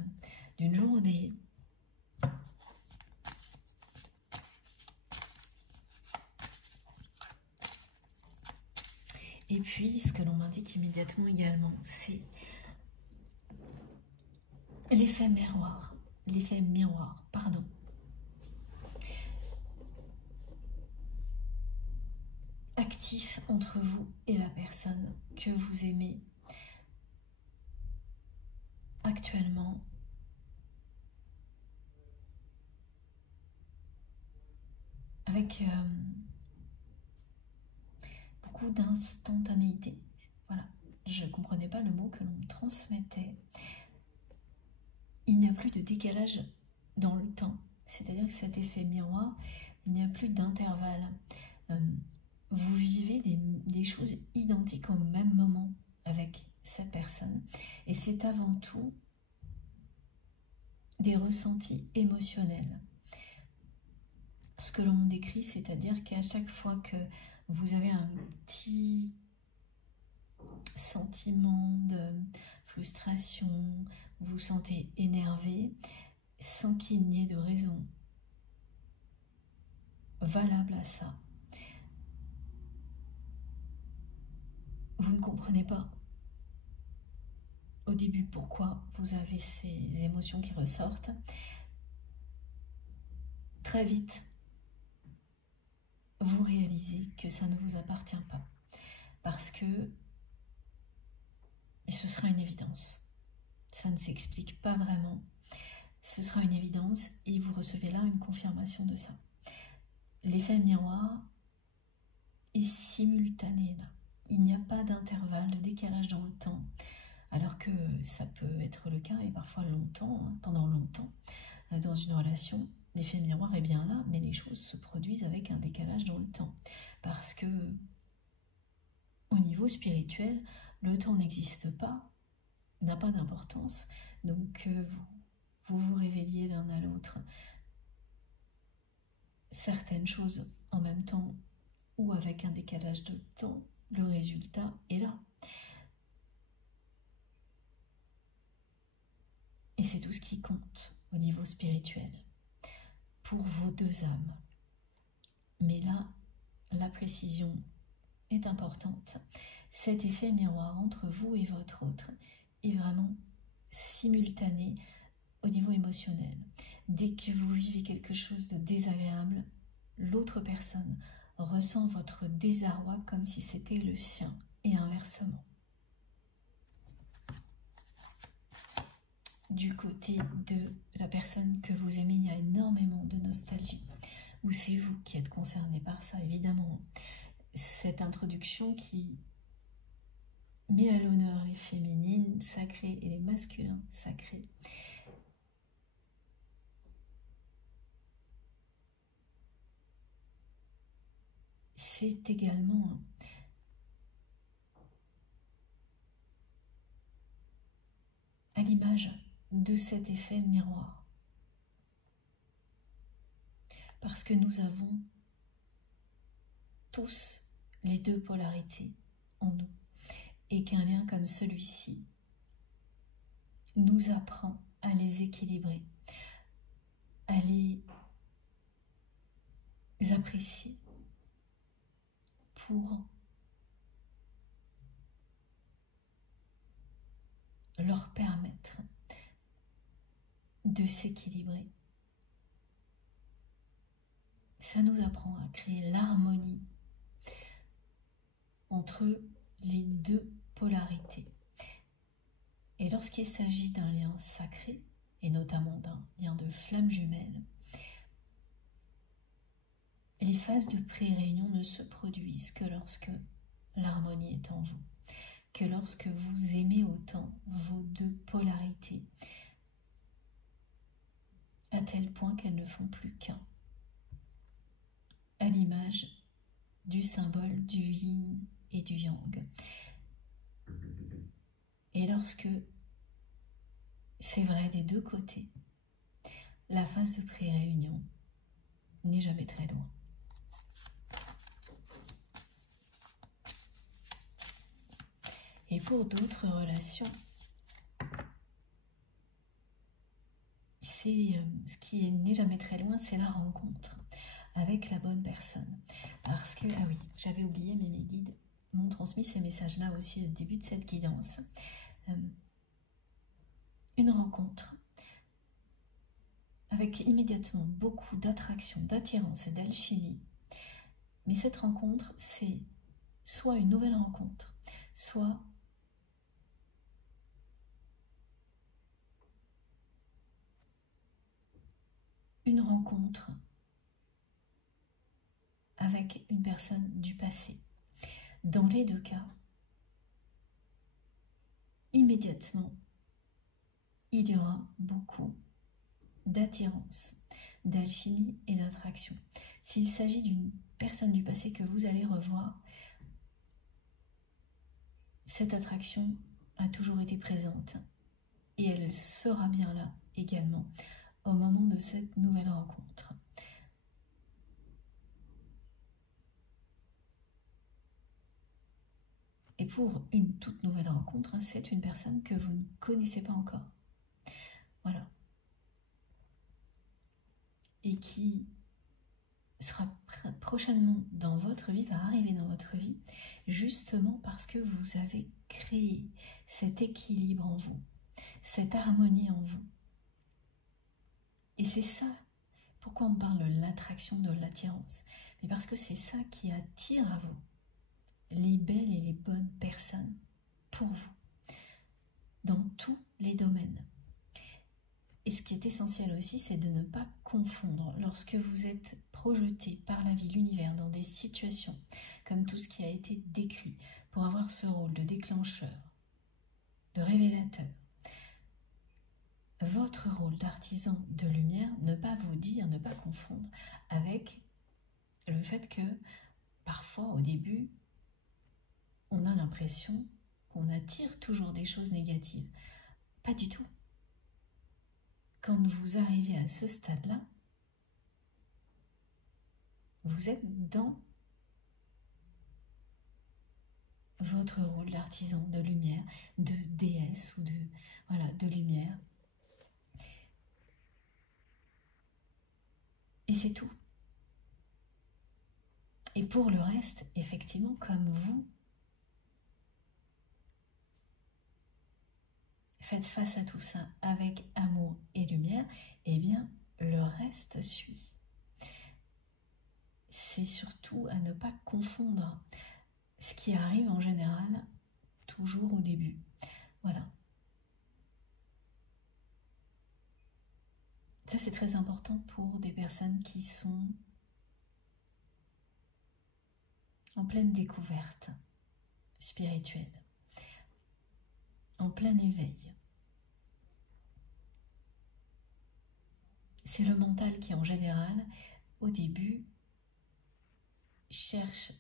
d'une journée. Et puis, ce que l'on m'indique immédiatement également, c'est l'effet miroir. L'effet miroir, pardon. Actif entre vous et la personne que vous aimez actuellement. Avec beaucoup d'instantanéité. Voilà, je ne comprenais pas le mot que l'on me transmettait. Il n'y a plus de décalage dans le temps. C'est-à-dire que cet effet miroir, il n'y a plus d'intervalle. Vous vivez des choses identiques au même moment avec cette personne. Et c'est avant tout des ressentis émotionnels. Ce que l'on décrit, c'est-à-dire qu'à chaque fois que vous avez un petit sentiment de frustration, vous vous sentez énervé, sans qu'il n'y ait de raison valable à ça. Vous ne comprenez pas au début pourquoi vous avez ces émotions qui ressortent. Très vite, vous réalisez que ça ne vous appartient pas. Parce que ce sera une évidence. Ça ne s'explique pas vraiment. Ce sera une évidence et vous recevez là une confirmation de ça. L'effet miroir est simultané là. Il n'y a pas d'intervalle, de décalage dans le temps, alors que ça peut être le cas et parfois longtemps, hein, pendant longtemps, dans une relation, l'effet miroir est bien là, mais les choses se produisent avec un décalage dans le temps, parce que au niveau spirituel, le temps n'existe pas, n'a pas d'importance, donc vous vous révéliez l'un à l'autre certaines choses en même temps ou avec un décalage de temps, le résultat est là. Et c'est tout ce qui compte au niveau spirituel pour vos deux âmes. Mais là, la précision est importante. Cet effet miroir entre vous et votre autre est vraiment simultané au niveau émotionnel. Dès que vous vivez quelque chose de désagréable, l'autre personne ressent votre désarroi comme si c'était le sien et inversement. Du côté de la personne que vous aimez, il y a énormément de nostalgie. Ou c'est vous qui êtes concerné par ça, évidemment. Cette introduction qui met à l'honneur les féminines sacrées et les masculins sacrés. C'est également à l'image de cet effet miroir. Parce que nous avons tous les deux polarités en nous. Et qu'un lien comme celui-ci nous apprend à les équilibrer, à les apprécier pour leur permettre de s'équilibrer. Ça nous apprend à créer l'harmonie entre les deux polarités. Et lorsqu'il s'agit d'un lien sacré, et notamment d'un lien de flamme jumelle, les phases de pré-réunion ne se produisent que lorsque l'harmonie est en vous, que lorsque vous aimez autant vos deux polarités, à tel point qu'elles ne font plus qu'un, à l'image du symbole du yin et du yang. Et lorsque c'est vrai des deux côtés, la phase de pré-réunion n'est jamais très loin. Et pour d'autres relations, ce qui n'est jamais très loin, c'est la rencontre avec la bonne personne. Parce que, ah oui, j'avais oublié, mais mes guides m'ont transmis ces messages-là aussi au début de cette guidance. Une rencontre avec immédiatement beaucoup d'attraction, d'attirance et d'alchimie. Mais cette rencontre, c'est soit une nouvelle rencontre, soit une rencontre avec une personne du passé. Dans les deux cas, immédiatement, il y aura beaucoup d'attirance, d'alchimie et d'attraction. S'il s'agit d'une personne du passé que vous allez revoir, cette attraction a toujours été présente et elle sera bien là également au moment de cette nouvelle rencontre. Et pour une toute nouvelle rencontre, c'est une personne que vous ne connaissez pas encore. Voilà. Et qui sera prochainement dans votre vie, va arriver dans votre vie, justement parce que vous avez créé cet équilibre en vous, cette harmonie en vous. Et c'est ça, pourquoi on parle de l'attraction, de l'attirance. Mais parce que c'est ça qui attire à vous les belles et les bonnes personnes pour vous, dans tous les domaines. Et ce qui est essentiel aussi, c'est de ne pas confondre lorsque vous êtes projeté par la vie, l'univers, dans des situations comme tout ce qui a été décrit, pour avoir ce rôle de déclencheur, de révélateur. Votre rôle d'artisan de lumière, ne pas vous dire, ne pas confondre avec le fait que parfois au début, on a l'impression qu'on attire toujours des choses négatives. Pas du tout. Quand vous arrivez à ce stade-là, vous êtes dans votre rôle d'artisan de lumière, de déesse ou de lumière. Et c'est tout. Et pour le reste, effectivement, comme vous faites face à tout ça avec amour et lumière, eh bien, le reste suit. C'est surtout à ne pas confondre ce qui arrive en général toujours au début. Voilà. Ça, c'est très important pour des personnes qui sont en pleine découverte spirituelle, en plein éveil. C'est le mental qui, en général, au début, cherche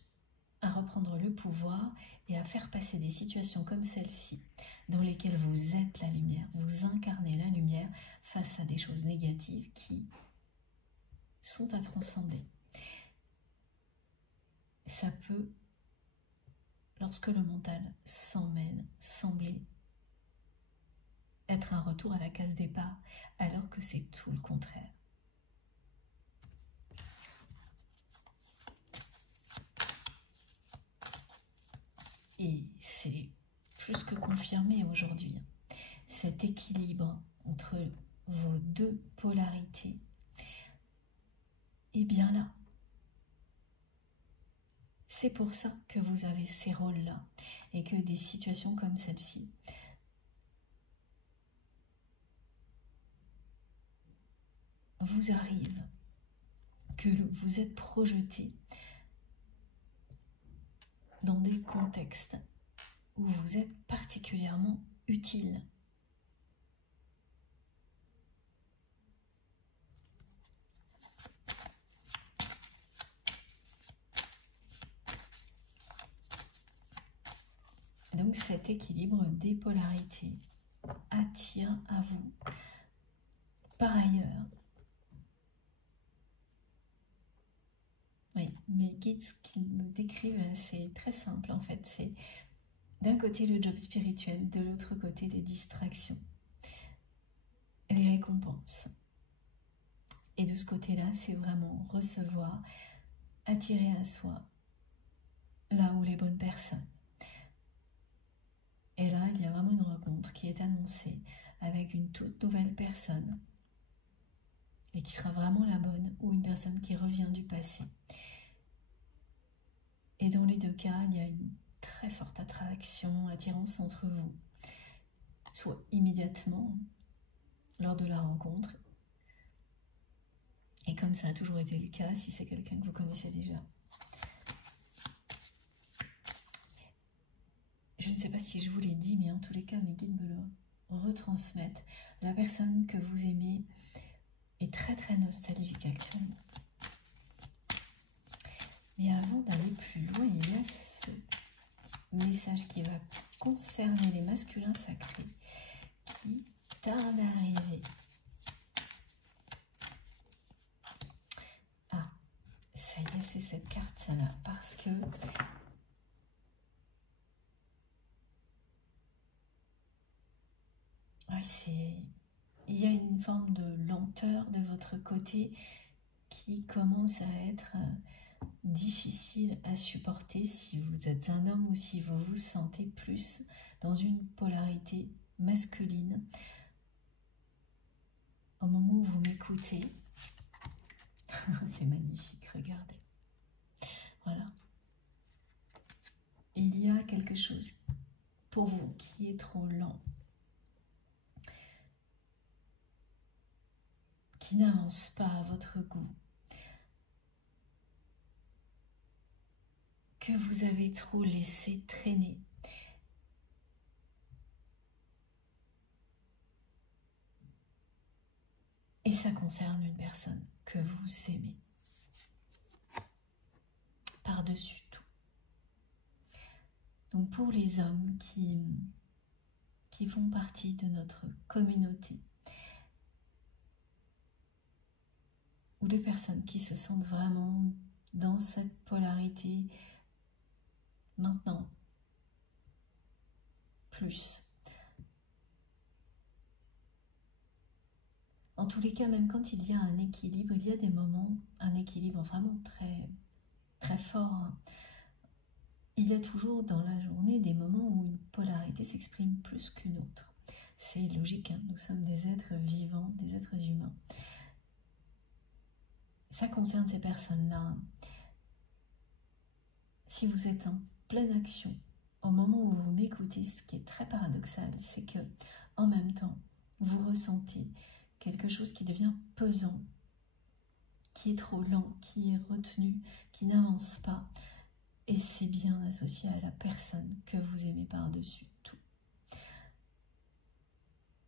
à reprendre le pouvoir et à faire passer des situations comme celle-ci, dans lesquelles vous êtes la lumière, vous incarnez la lumière face à des choses négatives qui sont à transcender. Ça peut, lorsque le mental s'en mêle, sembler être un retour à la case départ, alors que c'est tout le contraire. Et c'est plus que confirmé aujourd'hui, cet équilibre entre vos deux polarités est bien là. C'est pour ça que vous avez ces rôles-là et que des situations comme celle-ci vous arrivent, que vous êtes projeté dans des contextes où vous êtes particulièrement utile. Donc cet équilibre des polarités attire à vous. Par ailleurs, oui, mes guides, ce qu'ils me décrivent, c'est très simple en fait. C'est d'un côté le job spirituel, de l'autre côté les distractions, les récompenses. Et de ce côté-là, c'est vraiment recevoir, attirer à soi là où les bonnes personnes. Et là, il y a vraiment une rencontre qui est annoncée avec une toute nouvelle personne et qui sera vraiment la bonne ou une personne qui revient du passé. Et dans les deux cas, il y a une très forte attraction, attirance entre vous, soit immédiatement lors de la rencontre, et comme ça a toujours été le cas si c'est quelqu'un que vous connaissez déjà. Je ne sais pas si je vous l'ai dit, mais en tous les cas, mes guides me le retransmettent. La personne que vous aimez est très très nostalgique actuellement. Mais avant d'aller plus loin, il y a ce message qui va concerner les masculins sacrés qui tarde à arriver. Ah, ça y est, c'est cette carte-là, parce que il y a une forme de lenteur de votre côté qui commence à être difficile à supporter si vous êtes un homme ou si vous vous sentez plus dans une polarité masculine. Au moment où vous m'écoutez, c'est magnifique, regardez. Voilà. Il y a quelque chose pour vous qui est trop lent, qui n'avance pas à votre goût, que vous avez trop laissé traîner. Et ça concerne une personne que vous aimez par-dessus tout. Donc pour les hommes qui font partie de notre communauté, ou les personnes qui se sentent vraiment dans cette polarité maintenant, plus. En tous les cas, même quand il y a un équilibre, il y a des moments, un équilibre vraiment très, très fort. Il y a toujours dans la journée des moments où une polarité s'exprime plus qu'une autre. C'est logique, hein, nous sommes des êtres vivants, des êtres humains. Ça concerne ces personnes-là. Si vous êtes en pleine action, au moment où vous m'écoutez, ce qui est très paradoxal, c'est que en même temps, vous ressentez quelque chose qui devient pesant, qui est trop lent, qui est retenu, qui n'avance pas. Et c'est bien associé à la personne que vous aimez par-dessus tout.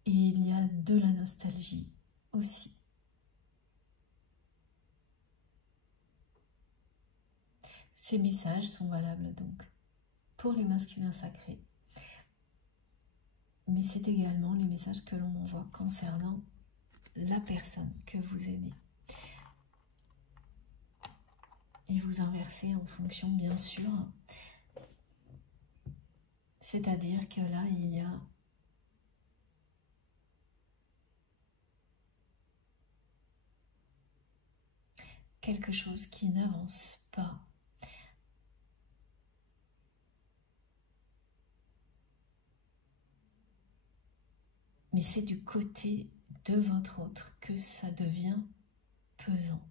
Et il y a de la nostalgie aussi. Ces messages sont valables donc pour les masculins sacrés. Mais c'est également les messages que l'on envoie concernant la personne que vous aimez. Et vous inversez en fonction, bien sûr. C'est-à-dire que là, il y a quelque chose qui n'avance pas. Mais c'est du côté de votre autre que ça devient pesant.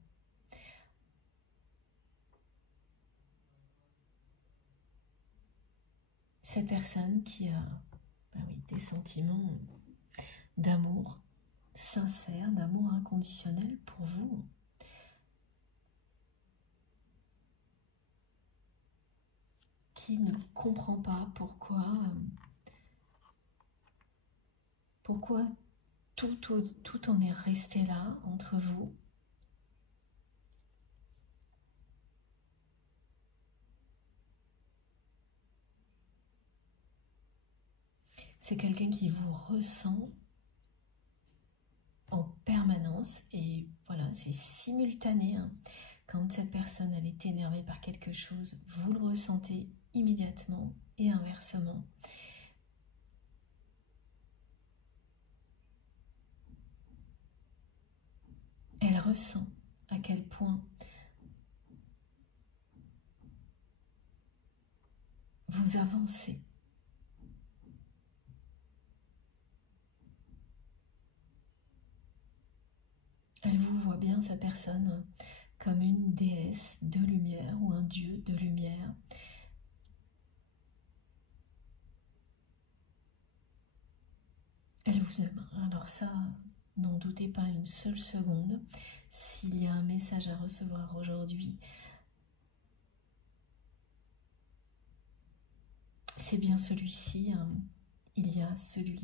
Cette personne qui a des sentiments d'amour sincère, d'amour inconditionnel pour vous, qui ne comprend pas pourquoi tout en est resté là entre vous. C'est quelqu'un qui vous ressent en permanence et voilà, c'est simultané. Hein. Quand cette personne elle est énervée par quelque chose, vous le ressentez immédiatement et inversement. Elle ressent à quel point vous avancez. Elle vous voit bien, cette personne, comme une déesse de lumière ou un dieu de lumière. Elle vous aime. Alors ça, n'en doutez pas une seule seconde. S'il y a un message à recevoir aujourd'hui, c'est bien celui-ci. Hein. Il y a celui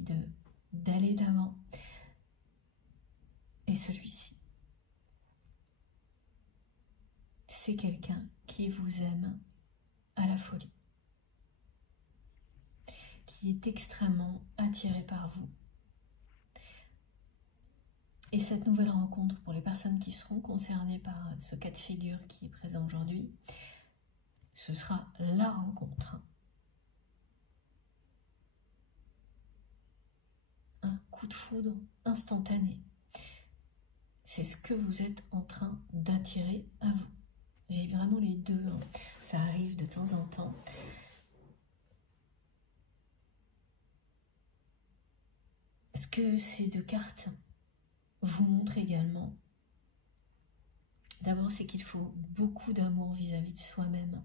d'aller d'avant et celui-ci. C'est quelqu'un qui vous aime à la folie, qui est extrêmement attiré par vous. Et cette nouvelle rencontre, pour les personnes qui seront concernées par ce cas de figure qui est présent aujourd'hui, ce sera la rencontre. Un coup de foudre instantané. C'est ce que vous êtes en train d'attirer à vous. J'ai vraiment les deux, hein. Ça arrive de temps en temps. Ce que ces deux cartes vous montrent également, d'abord, c'est qu'il faut beaucoup d'amour vis-à-vis de soi-même.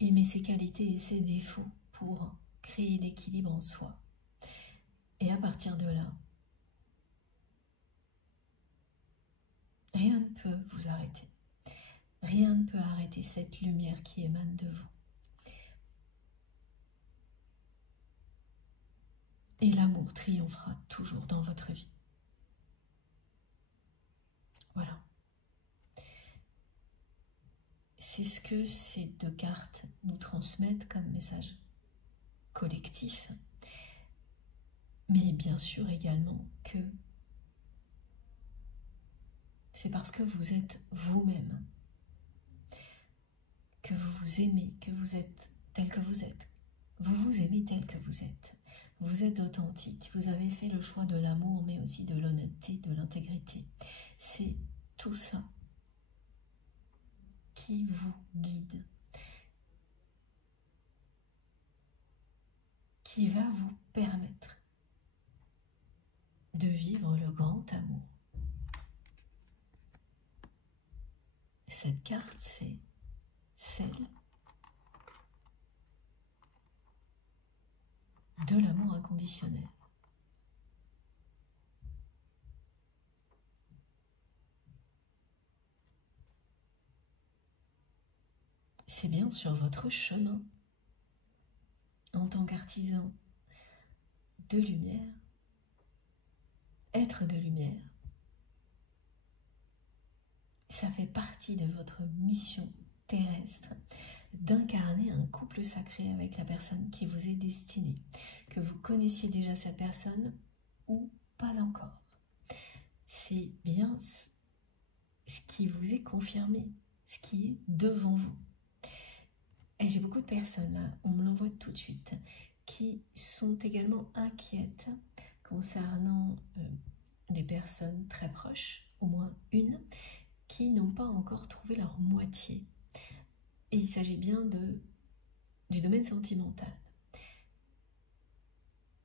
Aimer ses qualités et ses défauts pour créer l'équilibre en soi. Et à partir de là, rien ne peut vous arrêter. Rien ne peut arrêter cette lumière qui émane de vous. Et l'amour triomphera toujours dans votre vie. c'est ce que ces deux cartes nous transmettent comme message collectif, mais bien sûr également que c'est parce que vous êtes vous-même, que vous vous aimez, que vous êtes tel que vous êtes. Vous vous aimez tel que vous êtes. Vous êtes authentique. Vous avez fait le choix de l'amour, mais aussi de l'honnêteté, de l'intégrité. C'est tout ça qui vous guide, qui va vous permettre de vivre le grand amour. Cette carte, c'est celle de l'amour inconditionnel. C'est bien sur votre chemin, en tant qu'artisan de lumière, être de lumière. Ça fait partie de votre mission terrestre d'incarner un couple sacré avec la personne qui vous est destinée, que vous connaissiez déjà cette personne ou pas encore. C'est bien ce qui vous est confirmé, ce qui est devant vous. Et j'ai beaucoup de personnes, là, on me l'envoie tout de suite, qui sont également inquiètes concernant des personnes très proches, au moins une, qui n'ont pas encore trouvé leur moitié. Et il s'agit bien du domaine sentimental.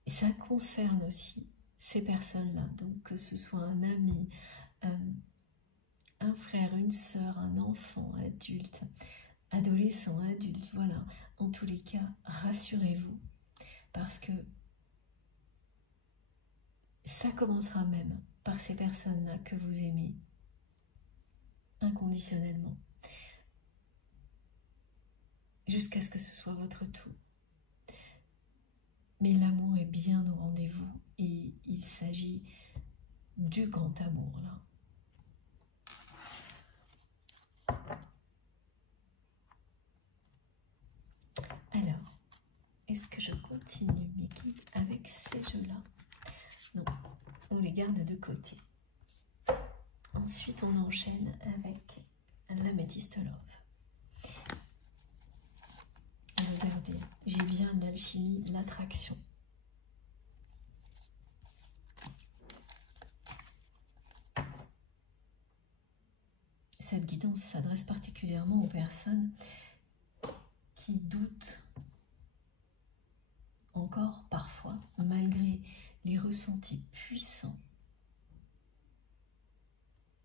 Et ça concerne aussi ces personnes-là, donc que ce soit un ami, un frère, une sœur, un enfant, adulte, adolescent, adulte, voilà. En tous les cas, rassurez-vous, parce que ça commencera même par ces personnes-là que vous aimez inconditionnellement, jusqu'à ce que ce soit votre tout. Mais l'amour est bien au rendez-vous et il s'agit du grand amour là. Alors, est-ce que je continue mes guides avec ces jeux-là? Non, on les garde de côté. Ensuite, on enchaîne avec l'améthyste love. Regardez, j'ai bien l'alchimie, l'attraction. Cette guidance s'adresse particulièrement aux personnes qui doutent encore parfois, malgré les ressentis puissants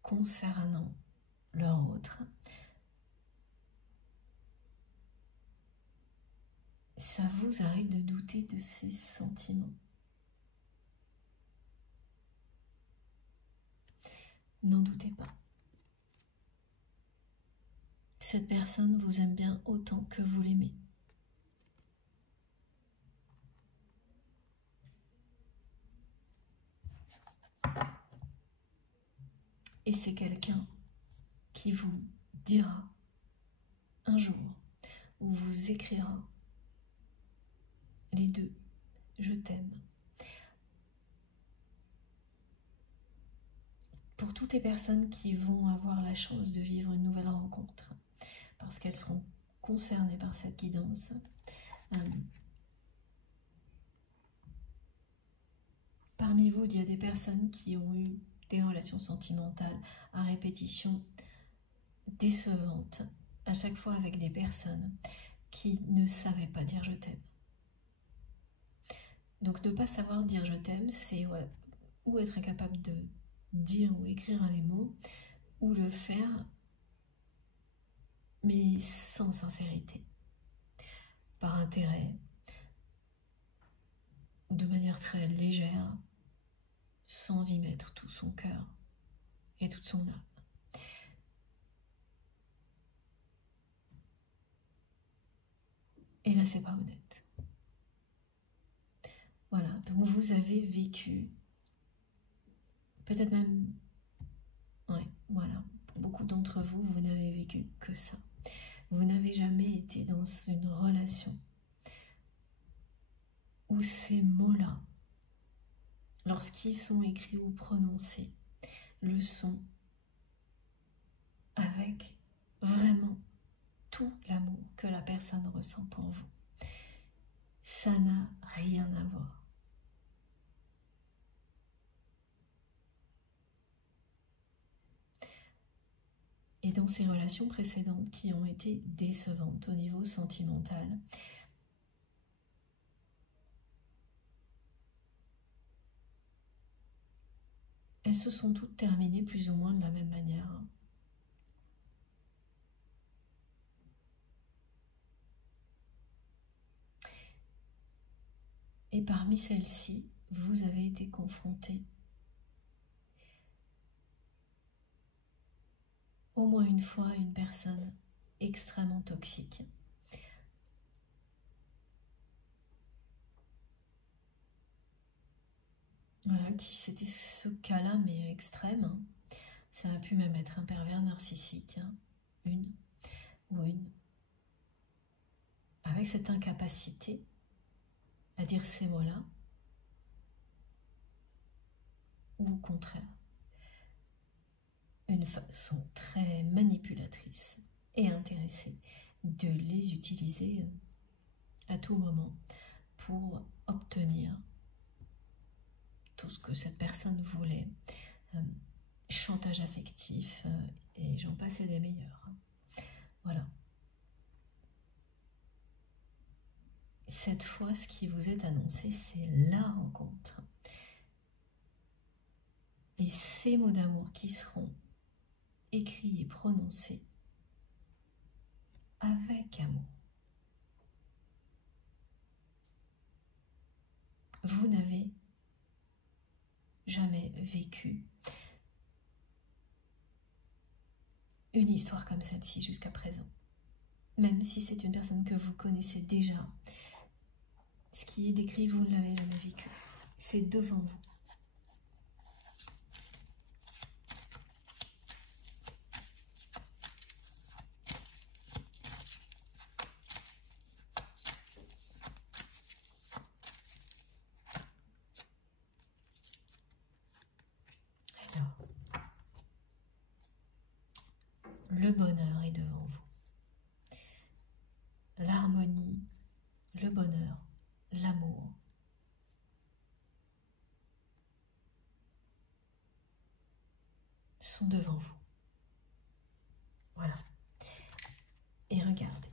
concernant leur autre. Ça vous arrive de douter de ces sentiments. N'en doutez pas. Cette personne vous aime bien autant que vous l'aimez. Et c'est quelqu'un qui vous dira un jour, ou vous écrira les deux, je t'aime. Pour toutes les personnes qui vont avoir la chance de vivre une nouvelle rencontre, parce qu'elles seront concernées par cette guidance, parmi vous, il y a des personnes qui ont eu des relations sentimentales à répétition décevantes, à chaque fois avec des personnes qui ne savaient pas dire je t'aime. Donc ne pas savoir dire je t'aime, c'est ou être incapable de dire ou écrire les mots, ou le faire, mais sans sincérité, par intérêt, ou de manière très légère, sans y mettre tout son cœur et toute son âme. Et là, c'est pas honnête. Voilà, donc vous avez vécu, peut-être même, ouais, voilà, pour beaucoup d'entre vous, vous n'avez vécu que ça. Vous n'avez jamais été dans une relation où ces mots-là, lorsqu'ils sont écrits ou prononcés, le sont avec vraiment tout l'amour que la personne ressent pour vous. Ça n'a rien à voir. Et dans ces relations précédentes qui ont été décevantes au niveau sentimental, elles se sont toutes terminées plus ou moins de la même manière. Et parmi celles-ci, vous avez été confronté au moins une fois à une personne extrêmement toxique. Voilà, c'était ce cas-là, mais extrême. Hein. Ça a pu même être un pervers narcissique, hein. Une, avec cette incapacité à dire ces mots-là, ou au contraire, une façon très manipulatrice et intéressée de les utiliser à tout moment pour obtenir tout ce que cette personne voulait, chantage affectif, et j'en passe et des meilleurs. Voilà. Cette fois, ce qui vous est annoncé, c'est la rencontre. Et ces mots d'amour qui seront écrits et prononcés avec amour. Vous n'avez jamais vécu une histoire comme celle-ci jusqu'à présent. Même si c'est une personne que vous connaissez déjà, ce qui est décrit, vous ne l'avez jamais vécu. C'est devant vous. Le bonheur est devant vous. L'harmonie, le bonheur, l'amour. Sont devant vous. Voilà. Et regardez.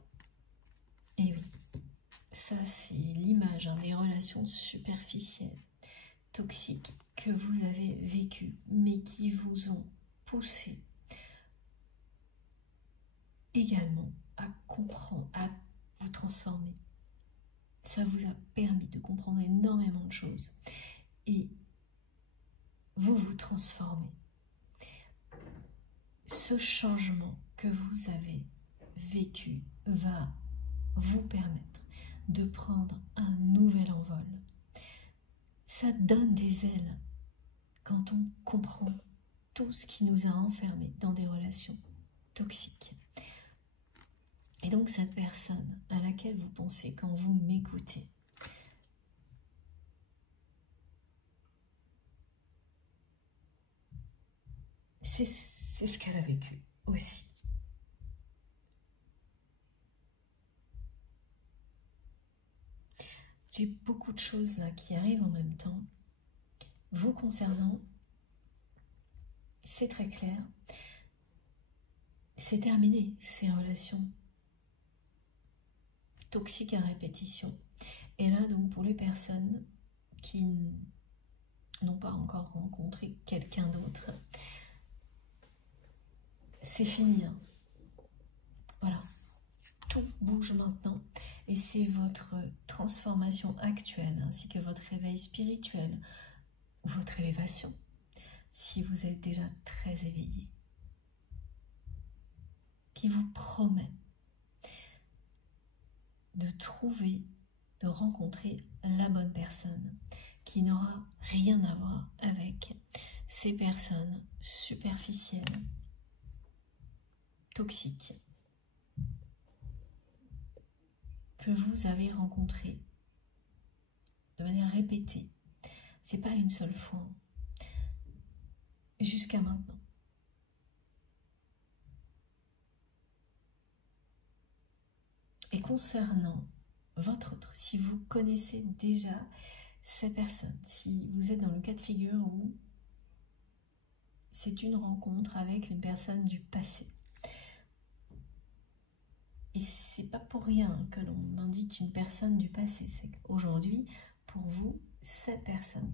Et oui, ça c'est l'image des relations superficielles, toxiques que vous avez vécues, mais qui vous ont poussé également à comprendre, à vous transformer. Ça vous a permis de comprendre énormément de choses et vous vous transformez. Ce changement que vous avez vécu va vous permettre de prendre un nouvel envol. Ça donne des ailes quand on comprend tout ce qui nous a enfermés dans des relations toxiques. Et donc cette personne à laquelle vous pensez quand vous m'écoutez, c'est ce qu'elle a vécu aussi. J'ai beaucoup de choses là qui arrivent en même temps. Vous concernant, c'est très clair. C'est terminé, ces relations toxiques à répétition. Et là, donc, pour les personnes qui n'ont pas encore rencontré quelqu'un d'autre, c'est fini. Hein. Voilà. Tout bouge maintenant. Et c'est votre transformation actuelle, ainsi que votre réveil spirituel, ou votre élévation, si vous êtes déjà très éveillé, qui vous promet de trouver, de rencontrer la bonne personne, qui n'aura rien à voir avec ces personnes superficielles, toxiques, que vous avez rencontré de manière répétée. C'est pas une seule fois. Jusqu'à maintenant. Et concernant votre autre, si vous connaissez déjà cette personne, si vous êtes dans le cas de figure où c'est une rencontre avec une personne du passé, et c'est pas pour rien que l'on m'indique une personne du passé, c'est qu'aujourd'hui, pour vous, cette personne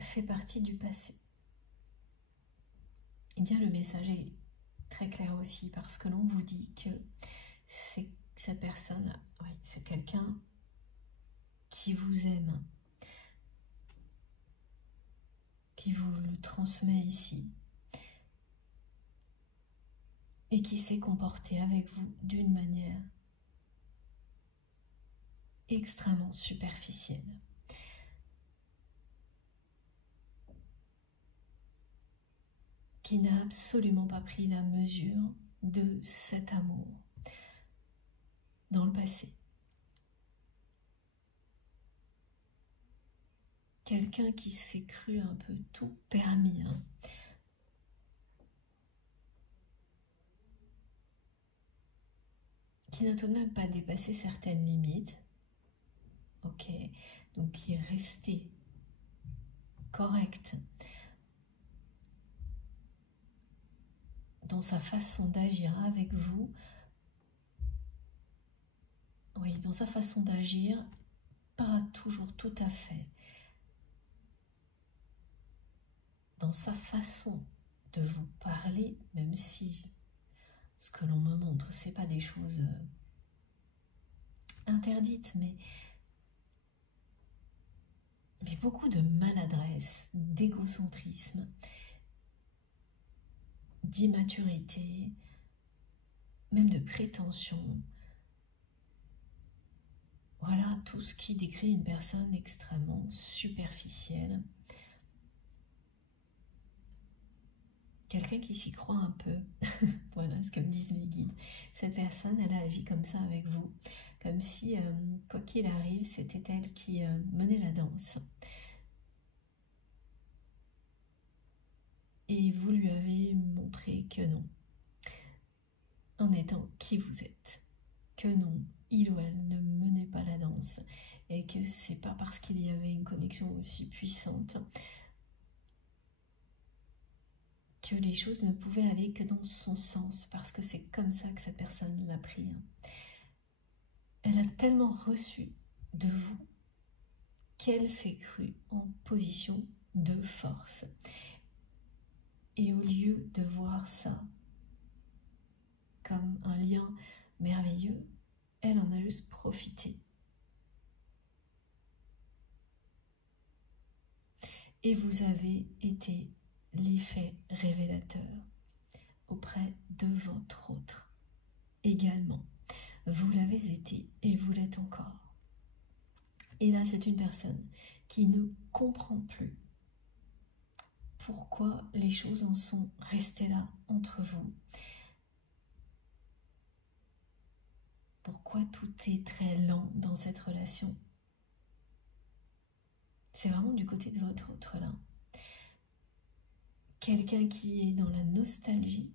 fait partie du passé. Et bien le message est très clair aussi, parce que l'on vous dit que cette personne, oui, c'est quelqu'un qui vous aime, qui vous le transmet ici, et qui s'est comporté avec vous d'une manière extrêmement superficielle. Qui n'a absolument pas pris la mesure de cet amour dans le passé. Quelqu'un qui s'est cru un peu tout permis, hein. Qui n'a tout de même pas dépassé certaines limites, ok, donc qui est resté correct dans sa façon d'agir avec vous, oui, dans sa façon d'agir, pas toujours tout à fait, dans sa façon de vous parler, même si ce que l'on me montre, c'est pas des choses interdites, mais beaucoup de maladresse, d'égocentrisme, d'immaturité, même de prétention. Voilà tout ce qui décrit une personne extrêmement superficielle. Quelqu'un qui s'y croit un peu. Voilà ce que me disent mes guides. Cette personne, elle a agi comme ça avec vous. Comme si, quoi qu'il arrive, c'était elle qui menait la danse. Et vous lui avez montré que non. En étant qui vous êtes. Que non, il ou elle ne menait pas la danse. Et que c'est pas parce qu'il y avait une connexion aussi puissante que les choses ne pouvaient aller que dans son sens, parce que c'est comme ça que cette personne l'a pris. Elle a tellement reçu de vous qu'elle s'est crue en position de force. Et au lieu de voir ça comme un lien merveilleux, elle en a juste profité. Et vous avez été l'effet révélateur auprès de votre autre également. Vous l'avez été et vous l'êtes encore. Et là, c'est une personne qui ne comprend plus pourquoi les choses en sont restées là entre vous. Pourquoi tout est très lent dans cette relation. C'est vraiment du côté de votre autre là. Quelqu'un qui est dans la nostalgie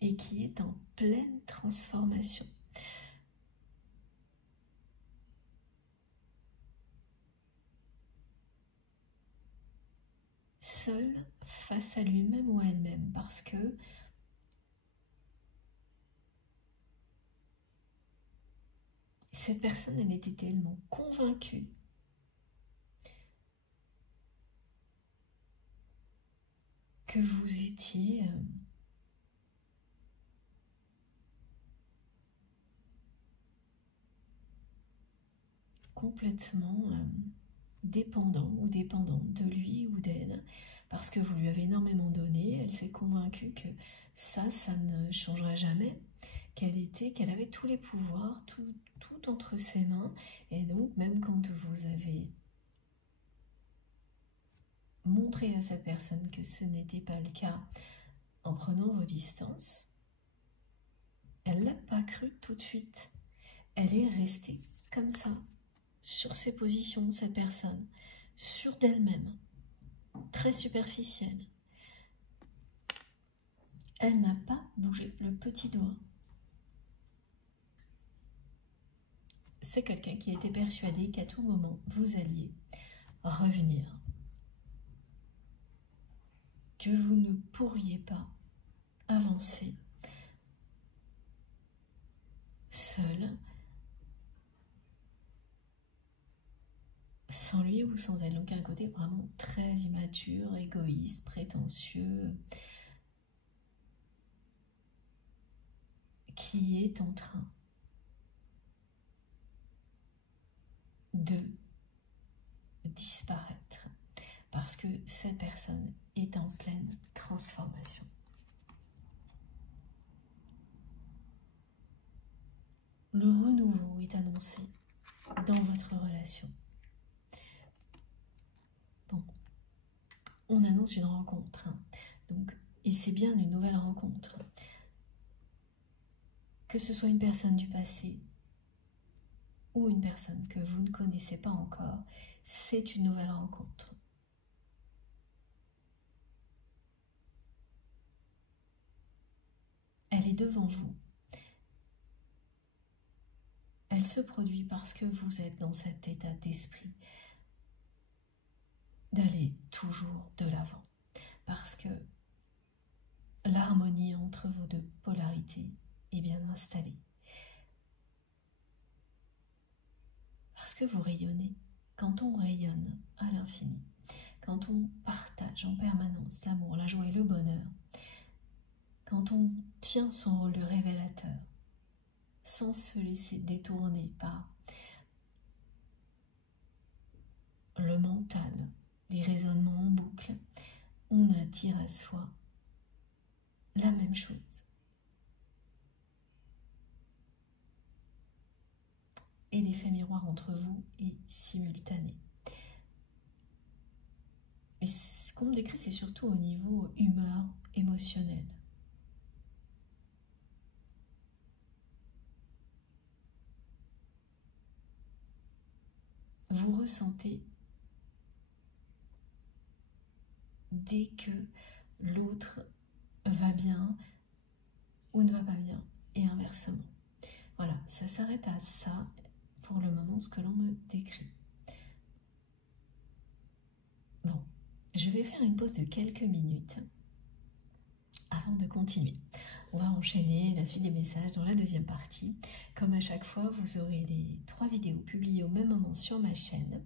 et qui est en pleine transformation. Seul face à lui-même ou à elle-même, parce que cette personne, elle était tellement convaincue que vous étiez complètement dépendant ou dépendante de lui ou d'elle, parce que vous lui avez énormément donné. Elle s'est convaincue que ça ne changerait jamais, qu'elle avait tous les pouvoirs, tout entre ses mains, et donc même quand vous avez montré à cette personne que ce n'était pas le cas en prenant vos distances, Elle ne l'a pas cru tout de suite. Elle est restée comme ça, sur ses positions, cette personne, sûre d'elle-même, très superficielle. Elle n'a pas bougé le petit doigt. C'est quelqu'un qui était persuadé qu'à tout moment, vous alliez revenir. Que vous ne pourriez pas avancer seul, sans lui ou sans elle. Donc un côté vraiment très immature, égoïste, prétentieux, qui est en train de disparaître parce que cette personne est en pleine transformation. Le renouveau est annoncé dans votre relation. Bon, on annonce une rencontre, hein. Donc, et c'est bien une nouvelle rencontre. Que ce soit une personne du passé ou une personne que vous ne connaissez pas encore, c'est une nouvelle rencontre. Elle est devant vous. Elle se produit parce que vous êtes dans cet état d'esprit d'aller toujours de l'avant. Parce que l'harmonie entre vos deux polarités est bien installée. Parce que vous rayonnez. Quand on rayonne à l'infini, quand on partage en permanence l'amour, la joie et le bonheur, quand on tient son rôle de révélateur, sans se laisser détourner par le mental, les raisonnements en boucle, on attire à soi la même chose. Et l'effet miroir entre vous est simultané. Et ce qu'on me décrit, c'est surtout au niveau humeur émotionnelle. Vous ressentez dès que l'autre va bien ou ne va pas bien, et inversement. Voilà, ça s'arrête à ça pour le moment, ce que l'on me décrit. Bon, je vais faire une pause de quelques minutes avant de continuer. On va enchaîner la suite des messages dans la deuxième partie. Comme à chaque fois, vous aurez les 3 vidéos publiées au même moment sur ma chaîne,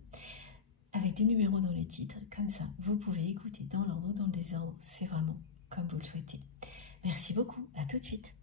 avec des numéros dans les titres. Comme ça, vous pouvez écouter dans l'ordre ou dans le désordre. C'est vraiment comme vous le souhaitez. Merci beaucoup, à tout de suite.